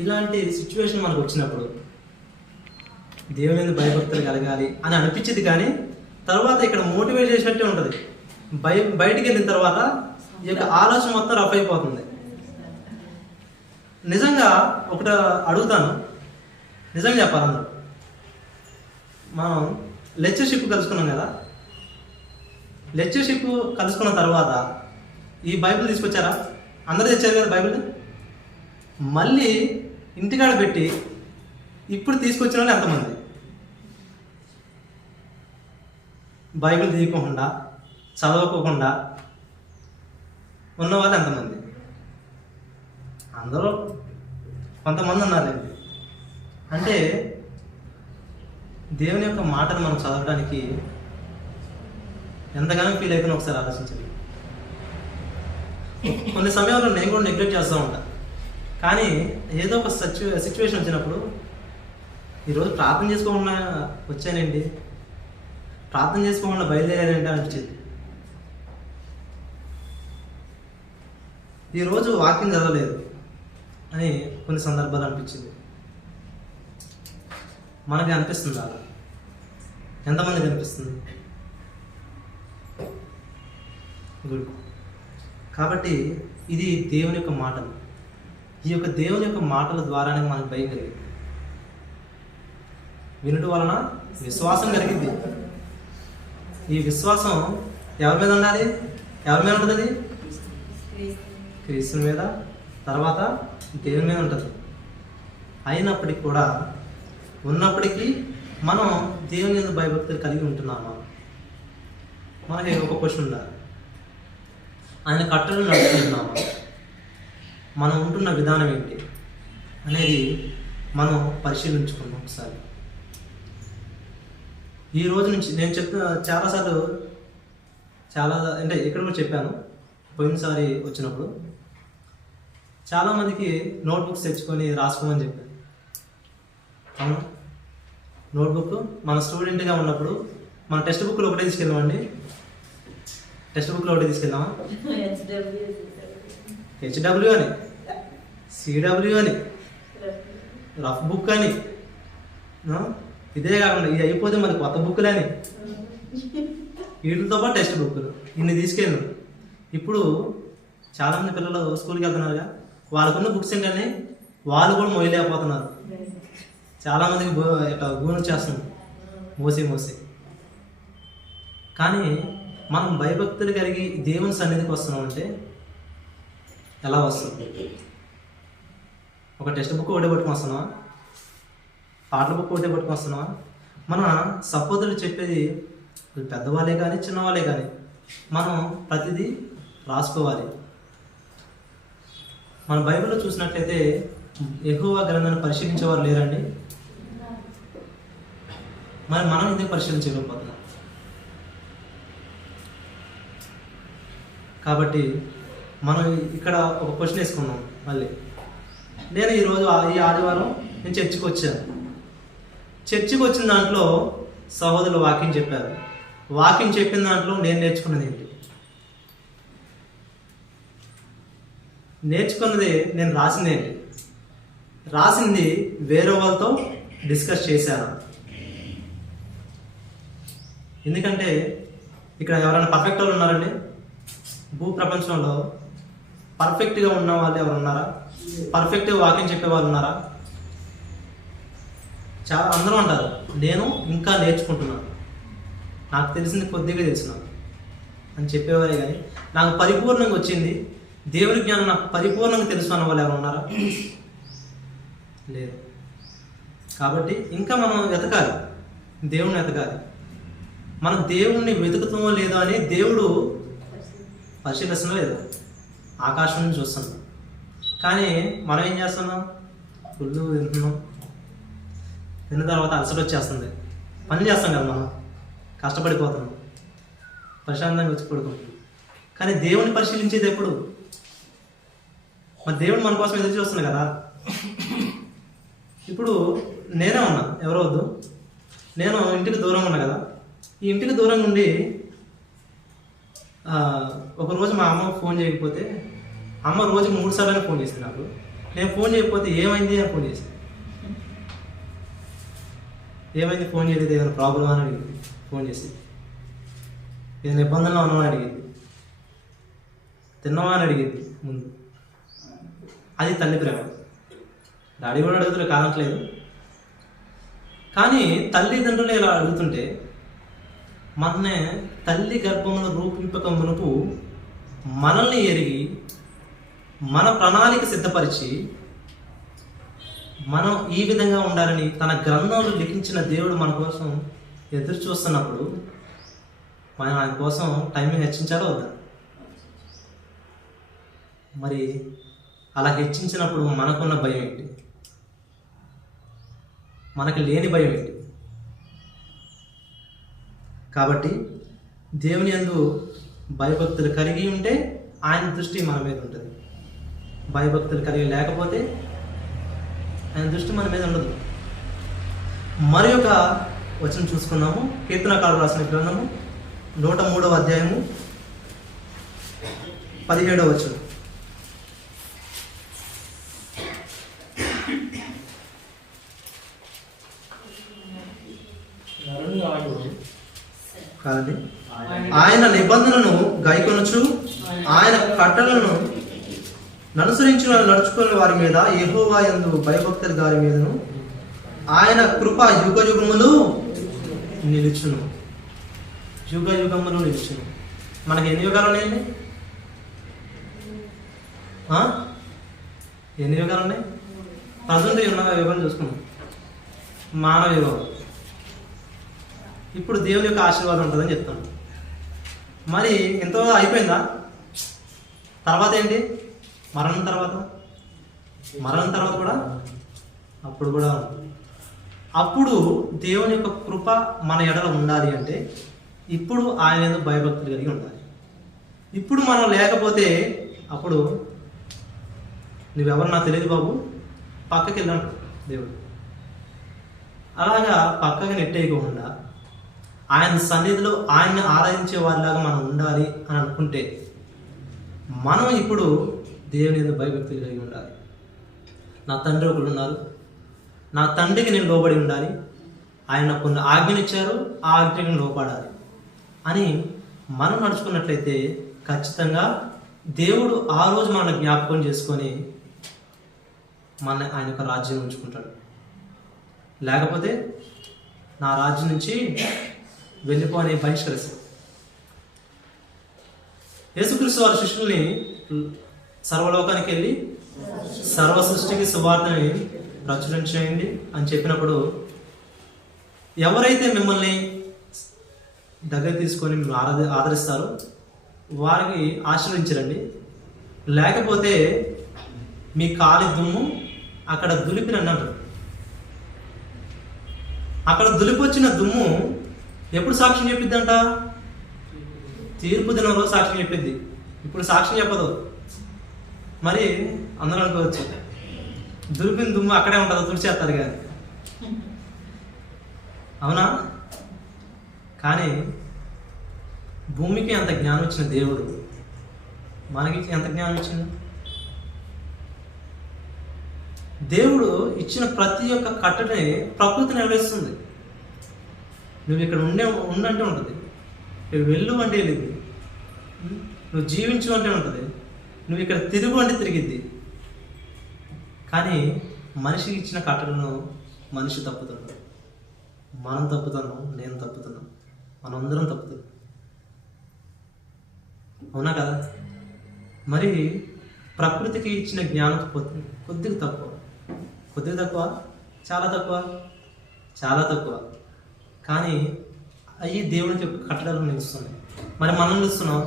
ఇలాంటి సిచ్యువేషన్ మనకు వచ్చినప్పుడు దేవుని యందు భయభక్తులు కలగాలి అని అనిపించింది, కానీ తర్వాత ఇక్కడ మోటివేట్ చేసినట్టే ఉంటుంది. బయటికి వెళ్ళిన తర్వాత ఈ యొక్క ఆలోచన మొత్తం రఫ్ అయిపోతుంది. నిజంగా ఒకటి అడుగుతాను, నిజంగా చెప్పాలన్నారు, మనం లెక్చర్షిప్ కలుసుకున్నాం కదా, లెక్చర్షిప్ కలుసుకున్న తర్వాత ఈ బైబిల్ తీసుకొచ్చారా? అందరూ తెచ్చారు కదా బైబిల్. మళ్ళీ ఇంటికాడ పెట్టి ఇప్పుడు తీసుకొచ్చిన వాళ్ళు ఎంతమంది? బైబిల్ తీయకుండా చదవకోకుండా ఉన్నవాళ్ళు ఎంతమంది? అందరూ కొంతమంది ఉన్నారండి. అంటే దేవుని యొక్క మాటను మనం చదవడానికి ఎంతగానో ఫీల్ అవుతున్నా ఒకసారి ఆలోచించండి. కొన్ని సమయాల్లో నేను కూడా నెగ్లెక్ట్ చేస్తూ ఉంటాను. కానీ ఏదో ఒక సిచ్యువేషన్ వచ్చినప్పుడు ఈరోజు ప్రార్థన చేసుకోకుండా వచ్చానండి, ప్రార్థన చేసుకోకుండా బయలుదేరానంటే అనిపించింది. ఈరోజు వాక్యం చదవలేదు అని కొన్ని సందర్భాలు అనిపించింది. మనకి అనిపిస్తుంది అలా? ఎంతమందికి అనిపిస్తుంది? గుడ్. కాబట్టి ఇది దేవుని యొక్క మాటలు. ఈ యొక్క దేవుని యొక్క మాటల ద్వారానే మనకు భయం కలిగింది. వినుట వలన విశ్వాసం కలిగింది. ఈ విశ్వాసం ఎవరి మీద ఉండాలి? ఎవరి మీద ఉంటుంది? క్రీస్తు మీద, తర్వాత దేవుని మీద ఉంటుంది. అయినప్పటికీ కూడా ఉన్నప్పటికీ మనం దేవుని మీద భయభక్తులు కలిగి ఉంటున్నామా? మనకి ఒక క్వశ్చన్ ఉండాలి. ఆయన కట్టడలు నడుపుకుంటున్నామా? మనం ఉంటున్న విధానం ఏంటి అనేది మనం పరిశీలించుకున్నాం ఒకసారి. ఈ రోజు నుంచి నేను చాలాసార్లు అంటే ఇక్కడ కూడా చెప్పాను. పోయినసారి వచ్చినప్పుడు చాలామందికి నోట్బుక్స్ తెచ్చుకొని రాసుకోమని చెప్పాను. అవును, నోట్బుక్ మన స్టూడెంట్గా ఉన్నప్పుడు మన టెక్స్ట్ బుక్లో ఒకటే తీసుకెళ్ళామండి. టెక్స్ట్ బుక్లో ఒకటే తీసుకెళ్ళామా? హెచ్డబ్ల్యూ అని, సిడబ్ల్యూ అని, రఫ్ బుక్ అని, ఇదే కాకుండా ఇది అయిపోతే మరి కొత్త బుక్లు అని, వీటితో పాటు టెక్స్ట్ బుక్లు ఇన్ని తీసుకెళ్ళాను. ఇప్పుడు చాలామంది పిల్లలు స్కూల్కి వెళ్తున్నారుగా, వాళ్ళకున్న బుక్స్ ఏంటంటే వాళ్ళు కూడా మోయలేకపోతున్నారు. చాలామందికి ఇట్లా గూను చేస్తుంది మోసి. కానీ మనం భయభక్తులు కలిగి దేవుని సన్నిధికి వస్తున్నామంటే ఎలా వస్తుంది? ఒక టెక్స్ట్ బుక్ ఒకటే పట్టుకొని వస్తున్నావా? పాటల బుక్ ఒకటే పట్టుకొని వస్తున్నావా? మన సపోదరులు చెప్పేది పెద్దవాళ్ళే కానీ చిన్నవాళ్ళే కానీ మనం ప్రతిదీ రాసుకోవాలి. మన బైబిల్లో చూసినట్లయితే యెహోవా గ్రంథాన్ని పరిశీలించేవారు లేరండి. మరి మనం ఎందుకు పరిశీలించలేకపోతున్నాం? కాబట్టి మనం ఇక్కడ ఒక క్వశ్చన్ వేసుకున్నాం. మళ్ళీ నేను ఈ ఆదివారం నేను చర్చికి వచ్చాను. చర్చికి వచ్చిన దాంట్లో సహోదరులు వాక్యం చెప్పారు. వాక్యం చెప్పిన దాంట్లో నేను నేర్చుకున్నది ఏంటి? నేర్చుకున్నది నేను రాసింది ఏంటి? రాసింది వేరే వాళ్ళతో డిస్కస్ చేశాను. ఎందుకంటే ఇక్కడ ఎవరైనా పర్ఫెక్ట్ వాళ్ళు ఉన్నారండి? భూ ప్రపంచంలో పర్ఫెక్ట్గా ఉన్న వాళ్ళు ఎవరు ఉన్నారా? పర్ఫెక్ట్గా వాక్యం చెప్పే వాళ్ళు ఉన్నారా? చాలా అందరూ అంటారు నేను ఇంకా నేర్చుకుంటున్నాను, నాకు తెలిసింది కొద్దిగా తెలిసిన అని చెప్పేవారే. కానీ నాకు పరిపూర్ణంగా వచ్చింది, దేవుని జ్ఞానం నాకు పరిపూర్ణంగా తెలుసు అన్న వాళ్ళు ఎవరు ఉన్నారా? లేదు. కాబట్టి ఇంకా మనం వెతకాలి, దేవుణ్ణి వెతకాలి. మనం దేవుణ్ణి వెతుకుతామో లేదో అని దేవుడు పరిశీలిస్తున్నా లేదు, ఆకాశం నుంచి చూస్తున్నాం. కానీ మనం ఏం చేస్తున్నాం? ఫుల్లు తింటున్నాం, తిన్న తర్వాత అలసట వచ్చేస్తుంది. పని చేస్తాం కదా, మనం కష్టపడిపోతున్నాం, ప్రశాంతంగా వచ్చి పడుకుంటున్నాం. కానీ దేవుని పరిశీలించేది ఎప్పుడు? మరి దేవుడు మన కోసం ఎదురు చూస్తున్నాడు కదా. ఇప్పుడు నేనే ఉన్నా, ఎవరో వద్దు, నేను ఇంటికి దూరంగా ఉన్నా కదా. ఈ ఇంటికి దూరంగా ఉండి ఒకరోజు మా అమ్మ ఫోన్ చేయకపోతే, అమ్మ రోజుకి 3 సార్లు ఫోన్ చేసింది నాకు. నేను ఫోన్ చేయకపోతే ఏమైంది అని ఫోన్ చేసింది. ఏమైంది ఫోన్ చేయలేదు, ఏమైనా ప్రాబ్లమ్ అని అడిగింది. ఫోన్ చేసి ఏదైనా ఇబ్బందుల్లో ఉన్నామని అడిగింది, తిన్నావా అని అడిగింది ముందు. అది తల్లి ప్రేమ. డాడీ కూడా అడుగుతారు, కాదట్లేదు. కానీ తల్లిదండ్రులు ఇలా అడుగుతుంటే మననే తల్లి గర్భంలో రూపింపక మునుపు మనల్ని ఎరిగి మన ప్రణాళిక సిద్ధపరిచి మనం ఈ విధంగా ఉండాలని తన గ్రంథంలో లిఖించిన దేవుడు మన కోసం ఎదురు చూస్తున్నప్పుడు మనం ఆయన కోసం టైం హెచ్చించాలో వద్దా? మరి అలా హెచ్చించినప్పుడు మనకున్న భయం ఏంటి? మనకి లేని భయం ఏంటి? కాబట్టి దేవుని యందు భయభక్తులు కలిగి ఉంటే ఆయన దృష్టి మన మీద ఉంటుంది. భయభక్తులు కలిగి లేకపోతే ఆయన దృష్టి మన మీద ఉండదు. మరి ఒక వచనం చూసుకున్నాము. కీర్తనకారుడు రాసిన గ్రంథము 103వ అధ్యాయము 17వ వచనం. కాదండి. ఆయన నిబంధనను గైకొనుచు ఆయన కట్టలను నడుచుకునే వారి మీద, యెహోవా యందు భయభక్తుల గారి మీదను ఆయన కృప యుగ యుగములు నిలుచును. యుగ యుగములు నిలుచును. మనకి ఎన్ని యుగాలు ఉన్నాయండి? ఎన్ని యుగాలు ఉన్నాయి? ప్రజెంట్ ఉన్న యుగం చూసుకున్నాం, మానవ యుగం. ఇప్పుడు దేవుని యొక్క ఆశీర్వాదం ఉంటుందని చెప్తాను. మరి ఎంతో అయిపోయిందా? తర్వాత ఏంటి? మరణం తర్వాత కూడా అప్పుడు కూడా అప్పుడు దేవుని యొక్క కృప మన ఎడల ఉండాలి అంటే ఇప్పుడు ఆయన ఏదో భయభక్తులు కలిగి ఉండాలి. ఇప్పుడు మనం లేకపోతే అప్పుడు నువ్వెవరు నాకు తెలియదు బాబు, పక్కకి వెళ్ళాడు దేవుడు. అలాగా పక్కకి నెట్టేయకుండా ఆయన సన్నిధిలో ఆయన్ని ఆరాధించే వారిలాగా మనం ఉండాలి అని అనుకుంటే మనం ఇప్పుడు దేవుని యందు భయభక్తులు కలిగి ఉండాలి. నా తండ్రి ఒకరు ఉన్నారు, నా తండ్రికి నేను లోబడి ఉండాలి, ఆయన కొన్ని ఆజ్ఞనిచ్చారు, ఆ ఆజ్ఞకు లోపడాలి అని మనం నడుచుకున్నట్లయితే ఖచ్చితంగా దేవుడు ఆ రోజు మనల్ని జ్ఞాపకం చేసుకొని మన ఆయన యొక్క రాజ్యం ఉంచుకుంటాడు. లేకపోతే నా రాజ్యం నుంచి వెళ్ళిపోని బహిష్కరిస్తాడు. యేసుక్రీస్తు వారి శిష్యుల్ని సర్వలోకానికి వెళ్ళి సర్వ సృష్టికి సువార్తని ప్రచురణ చేయండి అని చెప్పినప్పుడు ఎవరైతే మిమ్మల్ని దగ్గర తీసుకొని మిమ్మల్ని ఆదరిస్తారో వారికి ఆశీర్వదించరండి. లేకపోతే మీ కాలి దుమ్ము అక్కడ దులిపినండి అంటారు. అక్కడ దులిపొచ్చిన దుమ్ము ఎప్పుడు సాక్ష్యం చెప్పిద్దంట? తీర్పు దినం రోజు సాక్ష్యం చెప్పిద్ది. ఇప్పుడు సాక్ష్యం చెప్పదు. మరి అందరూ అనుకోవచ్చు దులిపిన దుమ్ము అక్కడే ఉంటుందో, తుడిచేస్తారు కానీ. అవునా? కానీ భూమికి ఎంత జ్ఞానం ఇచ్చిన దేవుడు మనకి ఎంత జ్ఞానం ఇచ్చింది? దేవుడు ఇచ్చిన ప్రతి ఒక్క కట్టడిని ప్రకృతి నెరవేరుస్తుంది. నువ్వు ఇక్కడ ఉండంటే ఉంటుంది, ఇక్కడ వెళ్ళు అంటే వెళ్ళింది, నువ్వు జీవించు అంటే ఉంటుంది, నువ్వు ఇక్కడ తిరుగు అంటే తిరిగిద్ది. కానీ మనిషికి ఇచ్చిన కట్టడను మనిషి తప్పుతున్నాడు. మనం తప్పుతున్నాం, నేను తప్పుతున్నాం, మనందరం తప్పుతున్నాం. అవునా కదా? మరి ప్రకృతికి ఇచ్చిన జ్ఞానం కొద్దిగా తక్కువ, చాలా తక్కువ, చాలా తక్కువ. కానీ అవి దేవునికి కట్టడాలు నిలుస్తున్నాయి. మరి మనం నిలుస్తున్నాం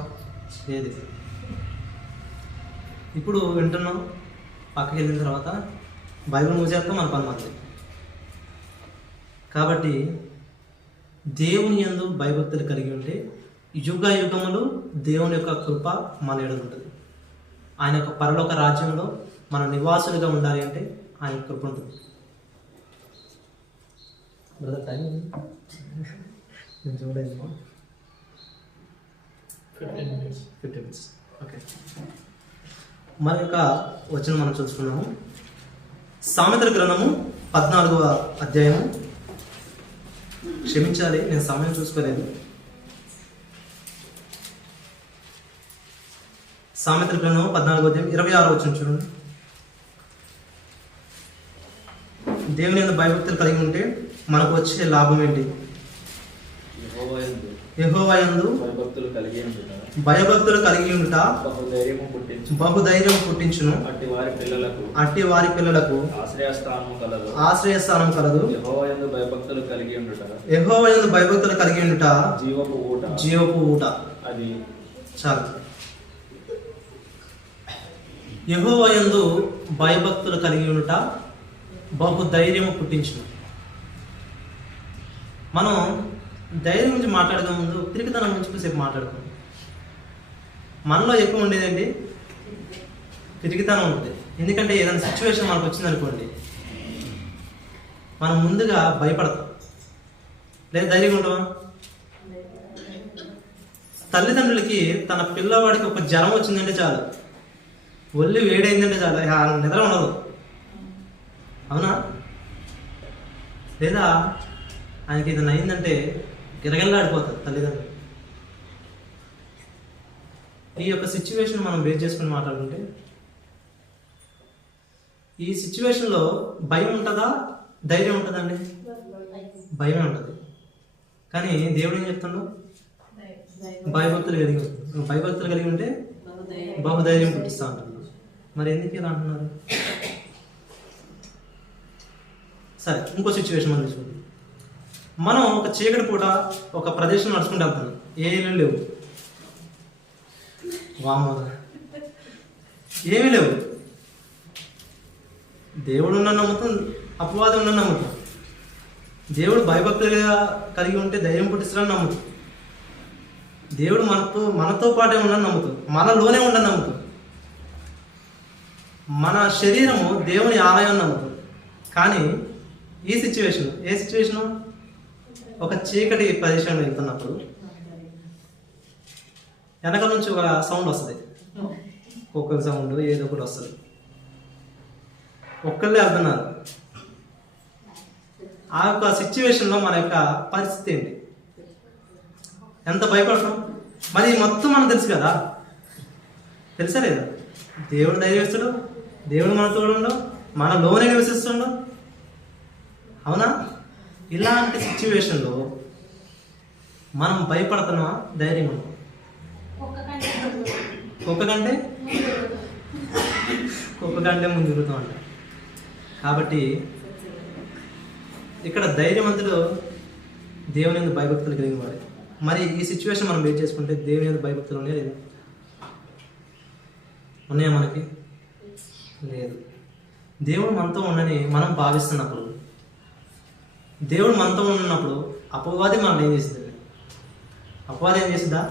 లేదు. ఇప్పుడు వింటున్నాం, పక్కకి వెళ్ళిన తర్వాత బైబిల్ మూసేస్తాం, మన పని మంది. కాబట్టి దేవుని యందు భయభక్తులు కలిగి ఉంటే యుగ యుగములు దేవుని యొక్క కృప మన ఎడల ఉంటుంది. ఆయన యొక్క పరలోక రాజ్యంలో మన నివాసులుగా ఉండాలి అంటే ఆయన కృప ఉంటుంది. టైం చూడండి, 15 minutes. ఓకే, మరి యొక్క వచనం మనం చూసుకున్నాము. సామెతల గ్రంథము 14వ అధ్యాయము. క్షమించాలి, నేను సమయం చూసుకోలేదు. సామెతల గ్రంథము 14వ అధ్యాయం 26వ వచనం చూడండి. దేవుని యందు భయభక్తులు కలిగి ఉంటే మనకు వచ్చే లాభం ఏంటి? యెహోవా యందు భయభక్తులు కలిగి ఉండుట భయభక్తులు కలిగి ఉండుట బహుధైర్యము పుట్టించు. బహుధైర్యం పుట్టించును. అట్టి వారి పిల్లలకు ఆశ్రయస్థానం కలదు. యెహోవాయందు భయభక్తులు కలిగి ఉండుట యెహోవాయందు భయభక్తులు కలిగి ఉండుట జీవపు ఊట. అది చాలు. యెహోవాయందు భయభక్తులు కలిగి ఉండుట బహుధైర్యము పుట్టించును. మనం ధైర్యం గురించి మాట్లాడక ముందు పిరికితనం గురించి కొద్దిసేపు మాట్లాడుకుందాం. మనలో ఎక్కువ ఉండేదండి పిరికితనం ఉంటుంది. ఎందుకంటే ఏదైనా సిచ్యువేషన్ మనకు వచ్చిందనుకోండి, మనం ముందుగా భయపడతాం, లేదా ధైర్యంగా ఉంటామా? తల్లిదండ్రులకి తన పిల్లవాడికి ఒక జ్వరం వచ్చిందంటే చాలు, ఒళ్ళు వేడైందంటే చాలు, నిద్ర ఉండదు. అవునా? లేదా ఆయనకి ఏదైనా అయిందంటే గిరగిల్లాడిపోతారు తల్లిదండ్రులు. ఈ యొక్క సిచ్యువేషన్ మనం బేస్ చేసుకుని మాట్లాడుకుంటే, ఈ సిచ్యువేషన్లో భయం ఉంటుందా ధైర్యం ఉంటుందండి? భయమే ఉంటుంది. కానీ దేవుడు ఏం చెప్తాడు? భయభక్తులు కలిగి ఉంటే బహుధైర్యం పుట్టిస్తా అంటున్నాడు. మరి ఎందుకు ఇలా అంటున్నారు? సరే, ఇంకో సిచ్యువేషన్ మనం తీసుకుంటాం. మనం ఒక చీకటి పూట ఒక ప్రదేశం నడుచుకుంటూ వెళ్తున్నాం, ఏ ఇల్లు లేవు, ఏమీ లేవు. దేవుడు ఉన్న నమ్ముతాం, అపవాదం ఉన్న నమ్ముతాం. దేవుడు భయభక్తులుగా కలిగి ఉంటే ధైర్యం పుట్టిస్తాడని నమ్ముతాం. దేవుడు మనతో పాటే ఉండని నమ్ముతాం, మనలోనే ఉండని నమ్ముతాం. మన శరీరము దేవుని ఆలయం నమ్ముతాం. కానీ ఈ సిచ్యువేషన్, ఏ సిచ్యువేషను? ఒక చీకటి ప్రదేశంలో వెళ్తున్నప్పుడు వెనక నుంచి ఒక సౌండ్ వస్తుంది, కుక్కల సౌండ్ ఏదో ఒకటి వస్తుంది. ఒక్కళ్ళే వెళ్తున్నారు. ఆ యొక్క సిచ్యువేషన్లో మన యొక్క పరిస్థితి ఏంటి? ఎంత భయపడతాం? మరి మొత్తం మనకు తెలుసు కదా, తెలుసా లేదా? దేవుడు ధైర్యస్తుడు, దేవుడు మనతో ఉండవు, మనలోనే నివసిస్తుండవు. అవునా? ఇలాంటి సిచ్యువేషన్లో మనం భయపడుతున్నామా ధైర్యం ఉంటాం? కుక్క కంటే ముందు తిరుగుతాం అంట. కాబట్టి ఇక్కడ ధైర్యవంతుడు దేవుని యందు భయభక్తులు కలిగిన వాడు. మరి ఈ సిచ్యువేషన్ మనం బేస్ చేసుకుంటే దేవుని యందు భయభక్తులు ఉన్నాయా లేదా? ఉన్నాయా? మనకి లేదు. దేవుడు మనతో ఉండని మనం భావిస్తున్నప్పుడు, దేవుడు మనతో ఉన్నప్పుడు అపవాది మనం ఏం చేసింది? అపవాది ఏం చేసిందా?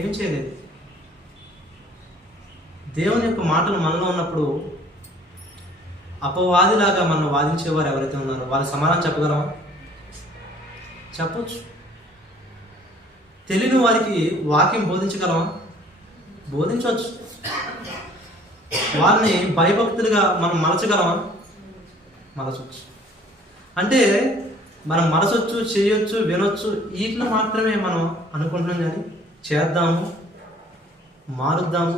ఏం చేయలేదు. దేవుని యొక్క మాటలు మనలో ఉన్నప్పుడు అపవాదిలాగా మనం వాదించేవారు ఎవరైతే ఉన్నారో వాళ్ళు సమాధానం చెప్పగలమా? చెప్పొచ్చు. తెలియని వారికి వాక్యం బోధించగలమా? బోధించవచ్చు. వారిని భయభక్తులుగా మనం మలచగలమా? మలచవచ్చు. అంటే మనం మనసొచ్చు, చేయొచ్చు, వినొచ్చు, వీటిలో మాత్రమే మనం అనుకుంటున్నాం. కానీ చేద్దాము, మారుద్దాము,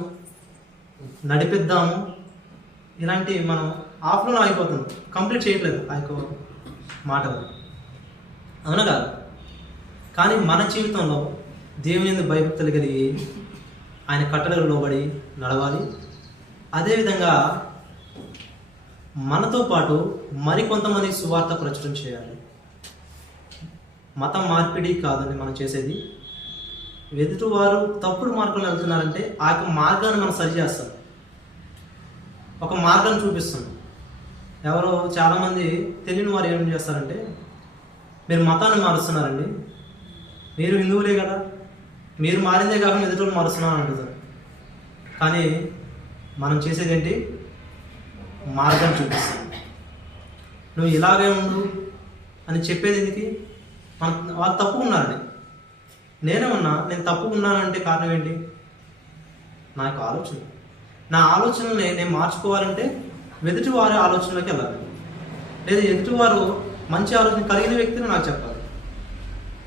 నడిపిద్దాము, ఇలాంటివి మనం ఆఫ్లో అయిపోతున్నాం, కంప్లీట్ చేయట్లేదు ఆ యొక్క మాటలు. అవునా కాదు? కానీ మన జీవితంలో దేవుని యందు భయభక్తులు కలిగి ఆయన కట్టడలకు లోబడి నడవాలి. అదేవిధంగా మనతో పాటు మరికొంతమంది సువార్త ప్రచురం చేయాలి. మతం మార్పిడి కాదండి మనం చేసేది. ఎదుటివారు తప్పుడు మార్గంలో వెళ్తున్నారంటే ఆ యొక్క మార్గాన్ని మనం సరి చేస్తాం, ఒక మార్గాన్ని చూపిస్తాం. ఎవరో చాలామంది తెలియని వారు ఏం చేస్తారంటే, మీరు మతాన్ని మారుస్తున్నారండి, మీరు హిందువులే కదా, మీరు మారిందే కాకుండా ఎదుటి మారుస్తున్నారని అంటున్నారు. కానీ మనం చేసేది ఏంటి? మార్గం చూపిస్తాం. నువ్వు ఇలాగే ఉండు అని చెప్పేది ఎందుకు? వాళ్ళు తప్పుకున్నారండి. నేను తప్పుకున్నానంటే కారణం ఏంటి? నా యొక్క ఆలోచన. నా ఆలోచనల్ని నేను మార్చుకోవాలంటే ఎదుటి వారి ఆలోచనలోకి వెళ్ళాలి, లేదా ఎదుటివారు మంచి ఆలోచన కలిగిన వ్యక్తిని నాకు చెప్పాలి.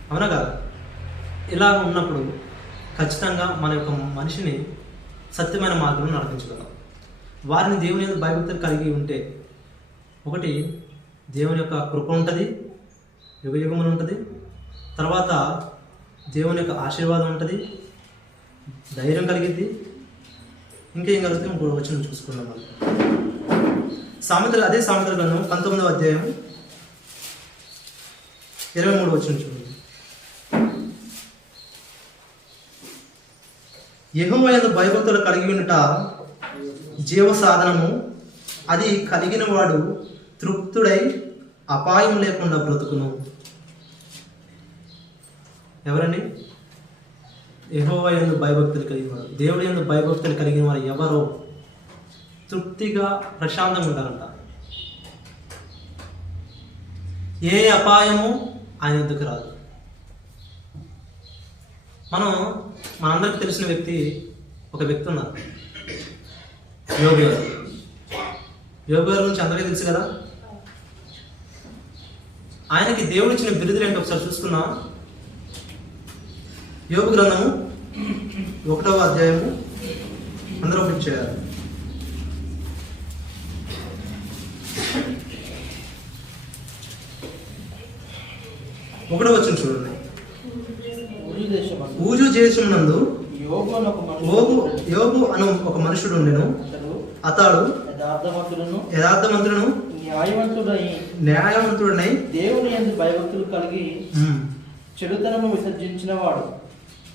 అవునా కాదు? ఇలా ఉన్నప్పుడు ఖచ్చితంగా మన యొక్క మనిషిని సత్యమైన మార్గంలో నడిపించగలం. వారిని దేవుని యొక్క భయభక్తులు కలిగి ఉంటే, ఒకటి దేవుని యొక్క కృప ఉంటుంది, యుగయుగములు ఉంటుంది. తర్వాత దేవుని యొక్క ఆశీర్వాదం ఉంటుంది. ధైర్యం కలిగిద్ది. ఇంకేం కలుగుతుంది ఇంకో వచ్చిన చూసుకుందాం మనం. అదే సామెతల గ్రంథం 19వ అధ్యాయం 23 వచ్చిన చూడండి. యెహోవా యందు భయభక్తులు కలిగి ఉండుట జీవ సాధనము, అది కలిగిన వాడు తృప్తుడై అపాయం లేకుండా బ్రతుకును. ఎవరండి? యెహోవా యందు భయభక్తులు కలిగిన వాడు, దేవుడి యందు భయభక్తులు కలిగిన వారు ఎవరో తృప్తిగా ప్రశాంతంగా ఉంటారంట. ఏ అపాయము ఆయన ఎందుకు రాదు. మనందరికి తెలిసిన ఒక వ్యక్తి ఉన్నారు, యోగి గారు. యోగి గారి గురించి అందరికీ తెలుసు కదా. ఆయనకి దేవుడు ఇచ్చిన బిరుదులు ఏంటో ఒకసారి చూసుకున్నా. యోబు గ్రంథము 1వ అధ్యాయము అందరూ ఒకటి చేయాలి. 1వ వచనం చూడండి. ఊజు దేశమునందు యోబు అను ఒక మనుషుడు ఉండెను. అతడు యథార్థవంతులను న్యాయవంతుడనై దేవుని యందు భయభక్తులు కలిగి చెడుతనము విసర్జించిన వాడు.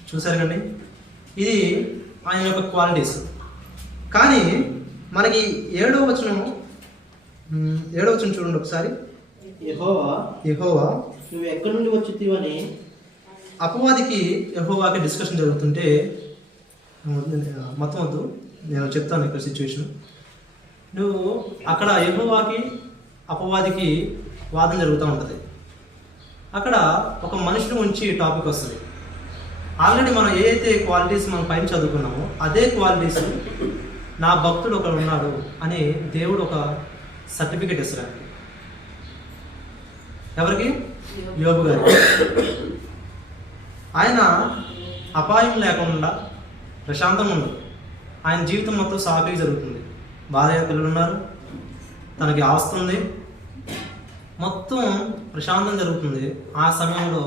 చూసారు కండి, ఇది ఆయన యొక్క క్వాలిటీస్. కానీ మనకి 7వ వచనం చూడండి ఒకసారి. యెహోవా నువ్వు ఎక్కడి నుండి వచ్చితివని అపవాదికి యెహోవాకి డిస్కషన్ జరుగుతుంటే, మొత్తం వద్దు నేను చెప్తాను ఇక్కడ సిచ్యువేషన్. నువ్వు అక్కడ యెహోవాకి అపవాదికి వాదన జరుగుతూ ఉంటుంది. అక్కడ ఒక మనుషుని ఉంచి టాపిక్ వస్తుంది. ఆల్రెడీ మనం ఏదైతే క్వాలిటీస్ మనం పైన చదువుకున్నామో అదే క్వాలిటీస్ నా భక్తుడు ఒకడు ఉన్నాడు అని దేవుడు ఒక సర్టిఫికెట్ ఇస్తాడు. ఎవరికి? యోబు గారు. ఆయన అపాయం లేకుండా ప్రశాంతంగా ఉండదు. ఆయన జీవితం మొత్తం సాఫీగా జరుగుతుంది. భార్య పిల్లలు ఉన్నారు, తనకి ఆస్తి ఉంది, మొత్తం ప్రశాంతం జరుగుతుంది. ఆ సమయంలో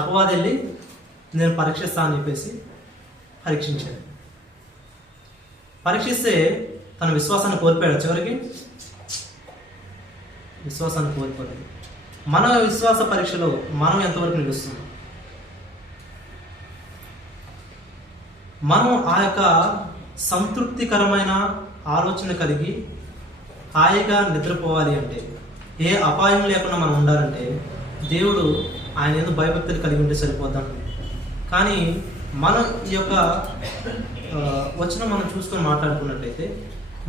అపవాది వెళ్ళి నేను పరీక్షిస్తా అని చెప్పేసి పరీక్షించాడు. పరీక్షిస్తే తన విశ్వాసాన్ని కోల్పోయాడు. చివరికి విశ్వాసాన్ని కోల్పోయాడు. మన విశ్వాస పరీక్షలో మనం ఎంతవరకు నిలుస్తున్నాం? మనం ఆ యొక్క సంతృప్తికరమైన ఆలోచన కలిగి హాయిగా నిద్రపోవాలి అంటే, ఏ అపాయం లేకుండా మనం ఉండాలంటే దేవుడు ఆయన ఎందుకు భయభక్తులు కలిగి ఉంటే సరిపోతాం. కానీ మనం ఈ యొక్క వచనం మనం చూసుకొని మాట్లాడుకున్నట్లయితే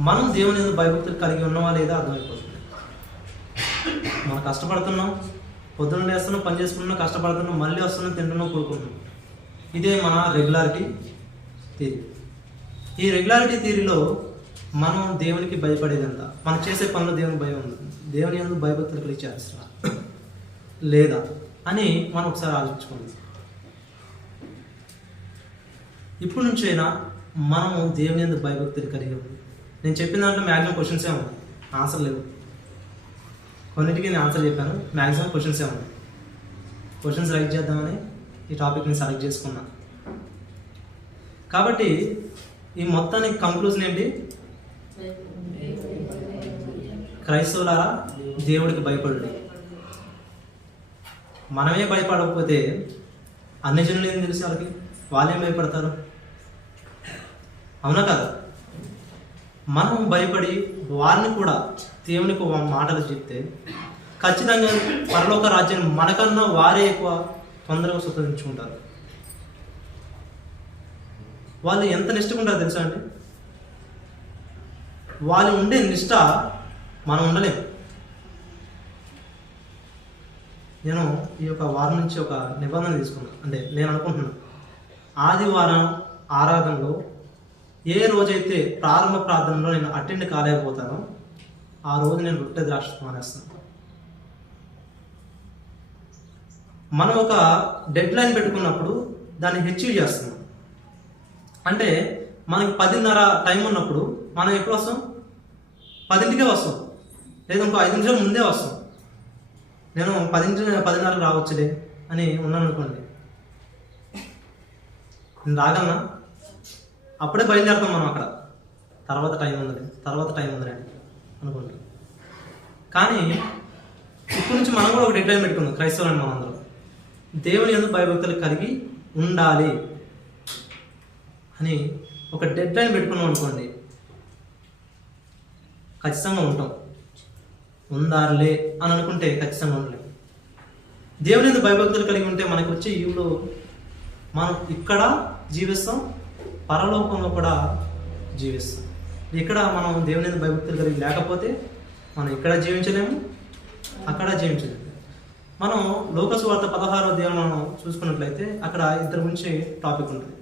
మనం దేవుని ఎందుకు భయభక్తులు కలిగి ఉన్నావా లేదా అర్థమైపోతుంది. మనం కష్టపడుతున్నాం, పొద్దున్న లేస్తున్నాం, పని చేసుకుంటున్నాం, కష్టపడుతున్నాం, మళ్ళీ వస్తున్నాం, తింటున్నాం, కోరుకుంటున్నాం. ఇదే మన రెగ్యులారిటీ థియరీ. ఈ రెగ్యులారిటీ థియరీలో మనం దేవునికి భయపడేదంతా, మనం చేసే పనులు దేవునికి భయం ఉంది, దేవుని ఎందుకు భయభక్తులు కలిగి చేస్తున్నా లేదా అని మనం ఒకసారి ఆలోచించుకోండి. ఇప్పుడు నుంచైనా మనము దేవుని ఎందుకు భయభక్తులు కలిగి ఉంది. నేను చెప్పిన దాంట్లో మ్యాక్సిమం క్వశ్చన్సే ఉన్నాయి, ఆన్సర్ లేవు. కొన్నిటికి నేను ఆన్సర్ చెప్పాను, మ్యాక్సిమం క్వశ్చన్సే ఉన్నాయి. క్వశ్చన్స్ రైట్ చేద్దామని ఈ టాపిక్ని సెలెక్ట్ చేసుకున్నాను. కాబట్టి ఈ మొత్తానికి కంక్లూజన్ ఏంటి? క్రైస్తవులారా దేవుడికి భయపడండి. మనమే భయపడకపోతే అన్ని జనులు ఏం తెలుసు వాళ్ళకి? వాళ్ళేం భయపడతారు? అవునా కదా? మనం భయపడి వారిని కూడా దేవునికి మాటలు చెప్తే ఖచ్చితంగా పరలోక రాజ్యాన్ని మనకన్నా వారే ఎక్కువ తొందరగా స్వతంత్రించుకుంటారు. వాళ్ళు ఎంత నిష్ఠగా ఉంటారో తెలుసా అండి? వాళ్ళు ఉండే నిష్ఠ మనం ఉండలేము. నేను ఈ యొక్క వారం నుంచి ఒక నిబంధన తీసుకున్నాను. అంటే నేను అనుకుంటున్నాను, ఆదివారం ఆరాధనలో ఏ రోజైతే ప్రారంభ ప్రార్థనలో నేను అటెండ్ కాలేకపోతానో ఆ రోజు నేను రొట్టె ద్రాక్ష మానేస్తాను. మనం ఒక డెడ్ లైన్ పెట్టుకున్నప్పుడు దాన్ని అచీవ్ చేస్తున్నాం. అంటే మనకి 10:30 టైం ఉన్నప్పుడు మనం ఎప్పుడు వస్తాం? 10కే వస్తాం, లేదా ఇంకో 5 నిమిషాలు ముందే వస్తాం. నేను 10:30 రావచ్చులే అని ఉన్నాను అనుకోండి, నేను రాగలనా? అప్పుడే బయలుదేరుతాం మనం అక్కడ. తర్వాత టైం ఉందని అనుకుంటాం. కానీ ఇప్పటి నుంచి మనం కూడా ఒక డెడ్ లైన్ పెట్టుకుందాం. క్రైస్తవులని మనందరం దేవుని యందు భయభక్తులు కలిగి ఉండాలి అని ఒక డెడ్ లైన్ పెట్టుకున్నాం అనుకోండి, ఖచ్చితంగా ఉంటాం. ఉండాలే అని అనుకుంటే ఖచ్చితంగా ఉండలేం. దేవుని యందు భయభక్తులు కలిగి ఉంటే మనకి వచ్చే ఈవులో మనం ఇక్కడ జీవిస్తాం, పరలోకంలో కూడా జీవిస్తాం. ఇక్కడ మనం దేవుని యందు భయభక్తులు కలిగి లేకపోతే మనం ఇక్కడ జీవించలేము, అక్కడ జీవించలేము. మనం లోక సువార్త 16వ అధ్యాయం మనం చూసుకున్నట్లయితే అక్కడ ఇద్దరు గురించి టాపిక్ ఉంటుంది.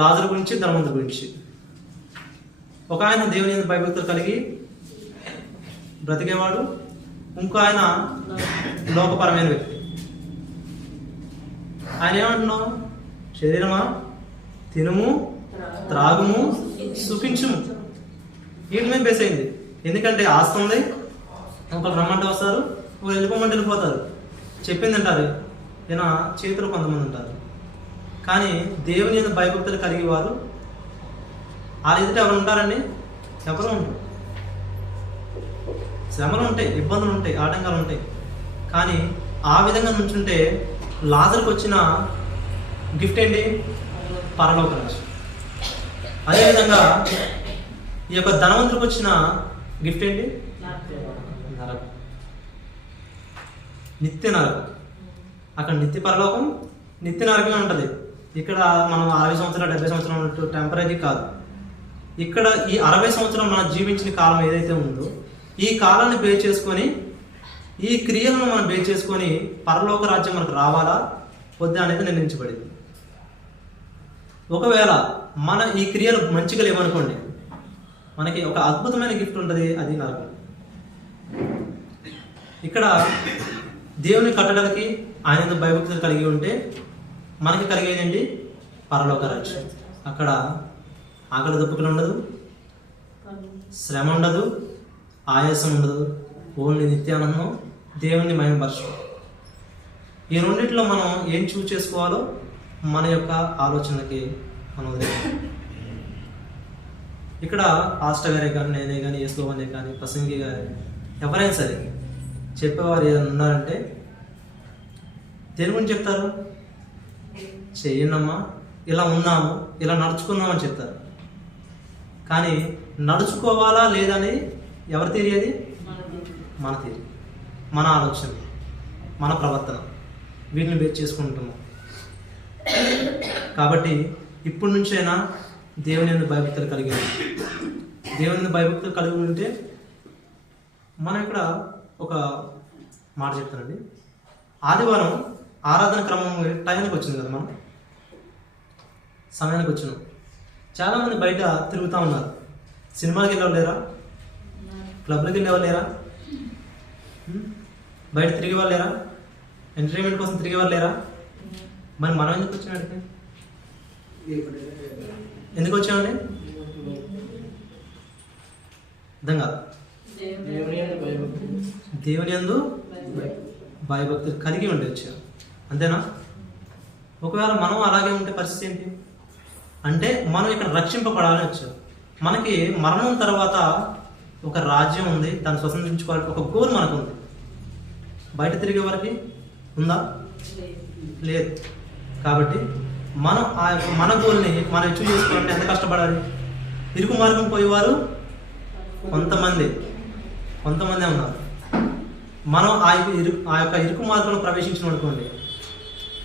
లాజరు గురించి, ధనవంతుడి గురించి. ఒక ఆయన దేవుని యందు భయభక్తులు కలిగి బ్రతికేవాడు, ఇంకో ఆయన లోకపరమైన వ్యక్తి. ఆయన ఏమంటున్నావు? శరీరమా, తినుము, త్రాగుము, సుఖించుము. వీటి మీద బేస్ అయింది. ఎందుకంటే ఆస్తి ఉంది, ఒకరు రమ్మంటే వస్తారు, ఒకరు వెళ్ళిపోమంటే వెళ్ళిపోతారు. చెప్పింది అంటారు, ఈయన చేతులు కొంతమంది ఉంటారు. కానీ దేవుని యందు భయభక్తులు కలిగి వారు ఆ ఎదుట ఎవరు ఉంటారండి? ఎవరు ఉంటారు? శ్రమలు ఉంటాయి, ఇబ్బందులు ఉంటాయి, ఆటంకాలు ఉంటాయి. కానీ ఆ విధంగా నుంచుంటే లాజరుకు వచ్చిన గిఫ్ట్ ఏంటి? పరలోక రాజ్యం. అదేవిధంగా ఈ యొక్క ధనవంతుడికి వచ్చిన గిఫ్ట్ ఏంటి? నరకం, నిత్య నరకం. అక్కడ నిత్య పరలోకం, నిత్య నరకమే ఉంటుంది. ఇక్కడ మనం 60 సంవత్సరాలు 70 సంవత్సరాలు ఉన్నట్టు టెంపరీ కాదు. ఇక్కడ ఈ 60 సంవత్సరాలు మనం జీవించిన కాలం ఏదైతే ఉందో ఈ కాలాన్ని బేస్ చేసుకొని, ఈ క్రియలను మనం బేస్ చేసుకొని పరలోక రాజ్యం మనకు రావాలా వద్దా అనేది నిర్ణయించబడింది. ఒకవేళ మన ఈ క్రియలు మంచిగా లేవనుకోండి, మనకి ఒక అద్భుతమైన గిఫ్ట్ ఉంటుంది, అది నరకం. ఇక్కడ దేవుని కట్టడలకి ఆయన భయభక్తులు కలిగి ఉంటే మనకి కలిగేదండి పరలోక రాజ్యం. అక్కడ ఆకలి దప్పుకులు ఉండదు, శ్రమ ఉండదు, ఆయాసం ఉండదు, ఓన్లీ నిత్యానందం, దేవుని మహిమపరచడం. ఈ రెండింటిలో మనం ఏం చూస్ చేసుకోవాలో మన యొక్క ఆలోచనకి మనం వదిలేయాలి. ఇక్కడ పాస్టర్ గారే కానీ, నేనే కానీ, యేసులోనే కానీ, ప్రసంగి గారి ఎవరైనా సరే చెప్పేవారు ఏదైనా ఉన్నారంటే దేని గురించి చెప్తారు? చెయ్యనమ్మా, ఇలా ఉన్నాము, ఇలా నడుచుకున్నాం అని చెప్తారు. కానీ నడుచుకోవాలా లేదని ఎవరి తీరి? అది మన తీరి, మన ఆలోచన, మన ప్రవర్తన, వీటిని బేస్ చేసుకుంటున్నాం. కాబట్టి ఇప్పటి నుంచైనా దేవుని యందు భయభక్తులు కలిగి దేవుని యందు భయభక్తులు కలిగి ఉంటే మనం ఇక్కడ ఒక మాట చెప్తానండి. ఆదివారం ఆరాధన క్రమం టైంకి వచ్చింది కదా, మనం సమయానికి వచ్చినాం. చాలామంది బయట తిరుగుతూ ఉన్నారు. సినిమాకి వెళ్ళేవాళ్ళు లేరా? క్లబ్లకు వెళ్ళేవాళ్ళు లేరా? బయట తిరిగేవాళ్ళు లేరా? ఎంటర్టైన్మెంట్ కోసం తిరిగేవాళ్ళు లేరా? మరి మనం ఎందుకు వచ్చామండి? ఎందుకు వచ్చామండి? అర్థం కాదు. దేవుని యందు భయభక్తులు కలిగి ఉండి వచ్చాం, అంతేనా? ఒకవేళ మనం అలాగే ఉంటే పరిస్థితి ఏంటి అంటే, మనం ఇక్కడ రక్షింపబడాలని వచ్చాం. మనకి మరణం తర్వాత ఒక రాజ్యం ఉంది, దాన్ని స్వతంత్రించుకోవాలని ఒక గోల్ మనకు ఉంది. బయట తిరిగే వరకు ఉందా? లేదు. కాబట్టి మనం ఆ యొక్క మన గోల్ని మనం అచీవ్ చేసుకోవాలంటే ఎంత కష్టపడాలి? ఇరుకు మార్గం పోయేవారు కొంతమందే ఉన్నారు. మనం ఆ యొక్క ఇరుకు మార్గంలో ప్రవేశించిన అనుకోండి,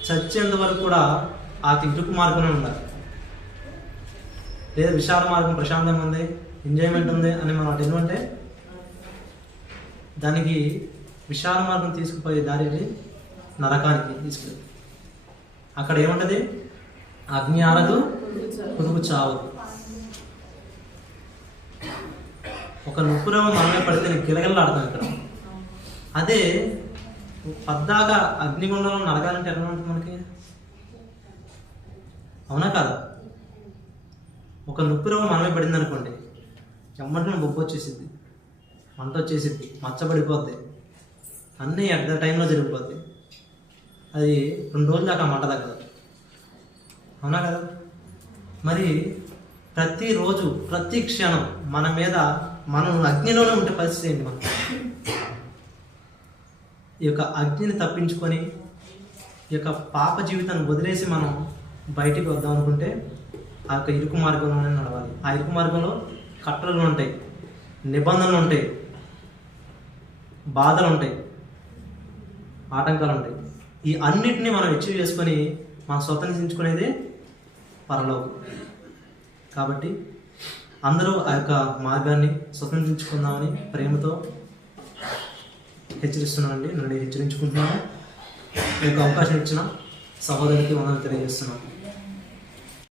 చచ్చేంత వరకు కూడా ఆ ఇరుకు మార్గంలో ఉండాలి. లేదా విశాల మార్గం ప్రశాంతంగా ఉంది, ఎంజాయ్మెంట్ ఉంది అని మనం అటు ఎందుకంటే దానికి విశాల మార్గం తీసుకుపోయే దారి నరకానికి తీసుకెళ్ళి అక్కడ ఏముంటుంది? అగ్ని ఆరదు, పొదుపు చావదు. ఒక నుప్పురవ మనమే పడితే గిలగిల్లాడుతాం ఇక్కడ. అదే పద్దాగా అగ్నిగుండంలో నరగాలంటే ఎలా ఉంటుంది మనకి? అవునా కాదా? ఒక నుప్పురవ మనమే పడింది అనుకోండి, చెమ్మటను బొబ్బు వచ్చేసిద్ది, మంట వచ్చేసిద్ది, మచ్చబడిపోద్ది, అన్నీ అట్ ద టైంలో జరిగిపోద్ది. అది 2 రోజుల దాకా మంట తగ్గదు. అవునా కదా? మరి ప్రతిరోజు ప్రతి క్షణం మన మీద మనం అగ్నిలోనే ఉండే పరిస్థితి ఏంటి మనం? ఈ యొక్క అగ్నిని తప్పించుకొని ఈ యొక్క పాప జీవితాన్ని వదిలేసి మనం బయటికి వద్దాం అనుకుంటే ఆ యొక్క ఇరుకు మార్గంలోనే నడవాలి. ఆ ఇరుకు మార్గంలో కట్టలు ఉంటాయి, నిబంధనలు ఉంటాయి, బాధలు ఉంటాయి, ఆటంకాలు ఉంటాయి. ఈ అన్నిటినీ మనం అచీవ్ చేసుకొని మనం స్వతంత్రించుకునేది పరలోకం. కాబట్టి అందరూ ఆ యొక్క మార్గాన్ని స్వతంత్రించుకుందామని ప్రేమతో హెచ్చరిస్తున్నానండి. నన్ను హెచ్చరించుకుంటున్నాను. ఈ యొక్క అవకాశం ఇచ్చిన సహోదరికి వందనాలు తెలియజేస్తున్నాను.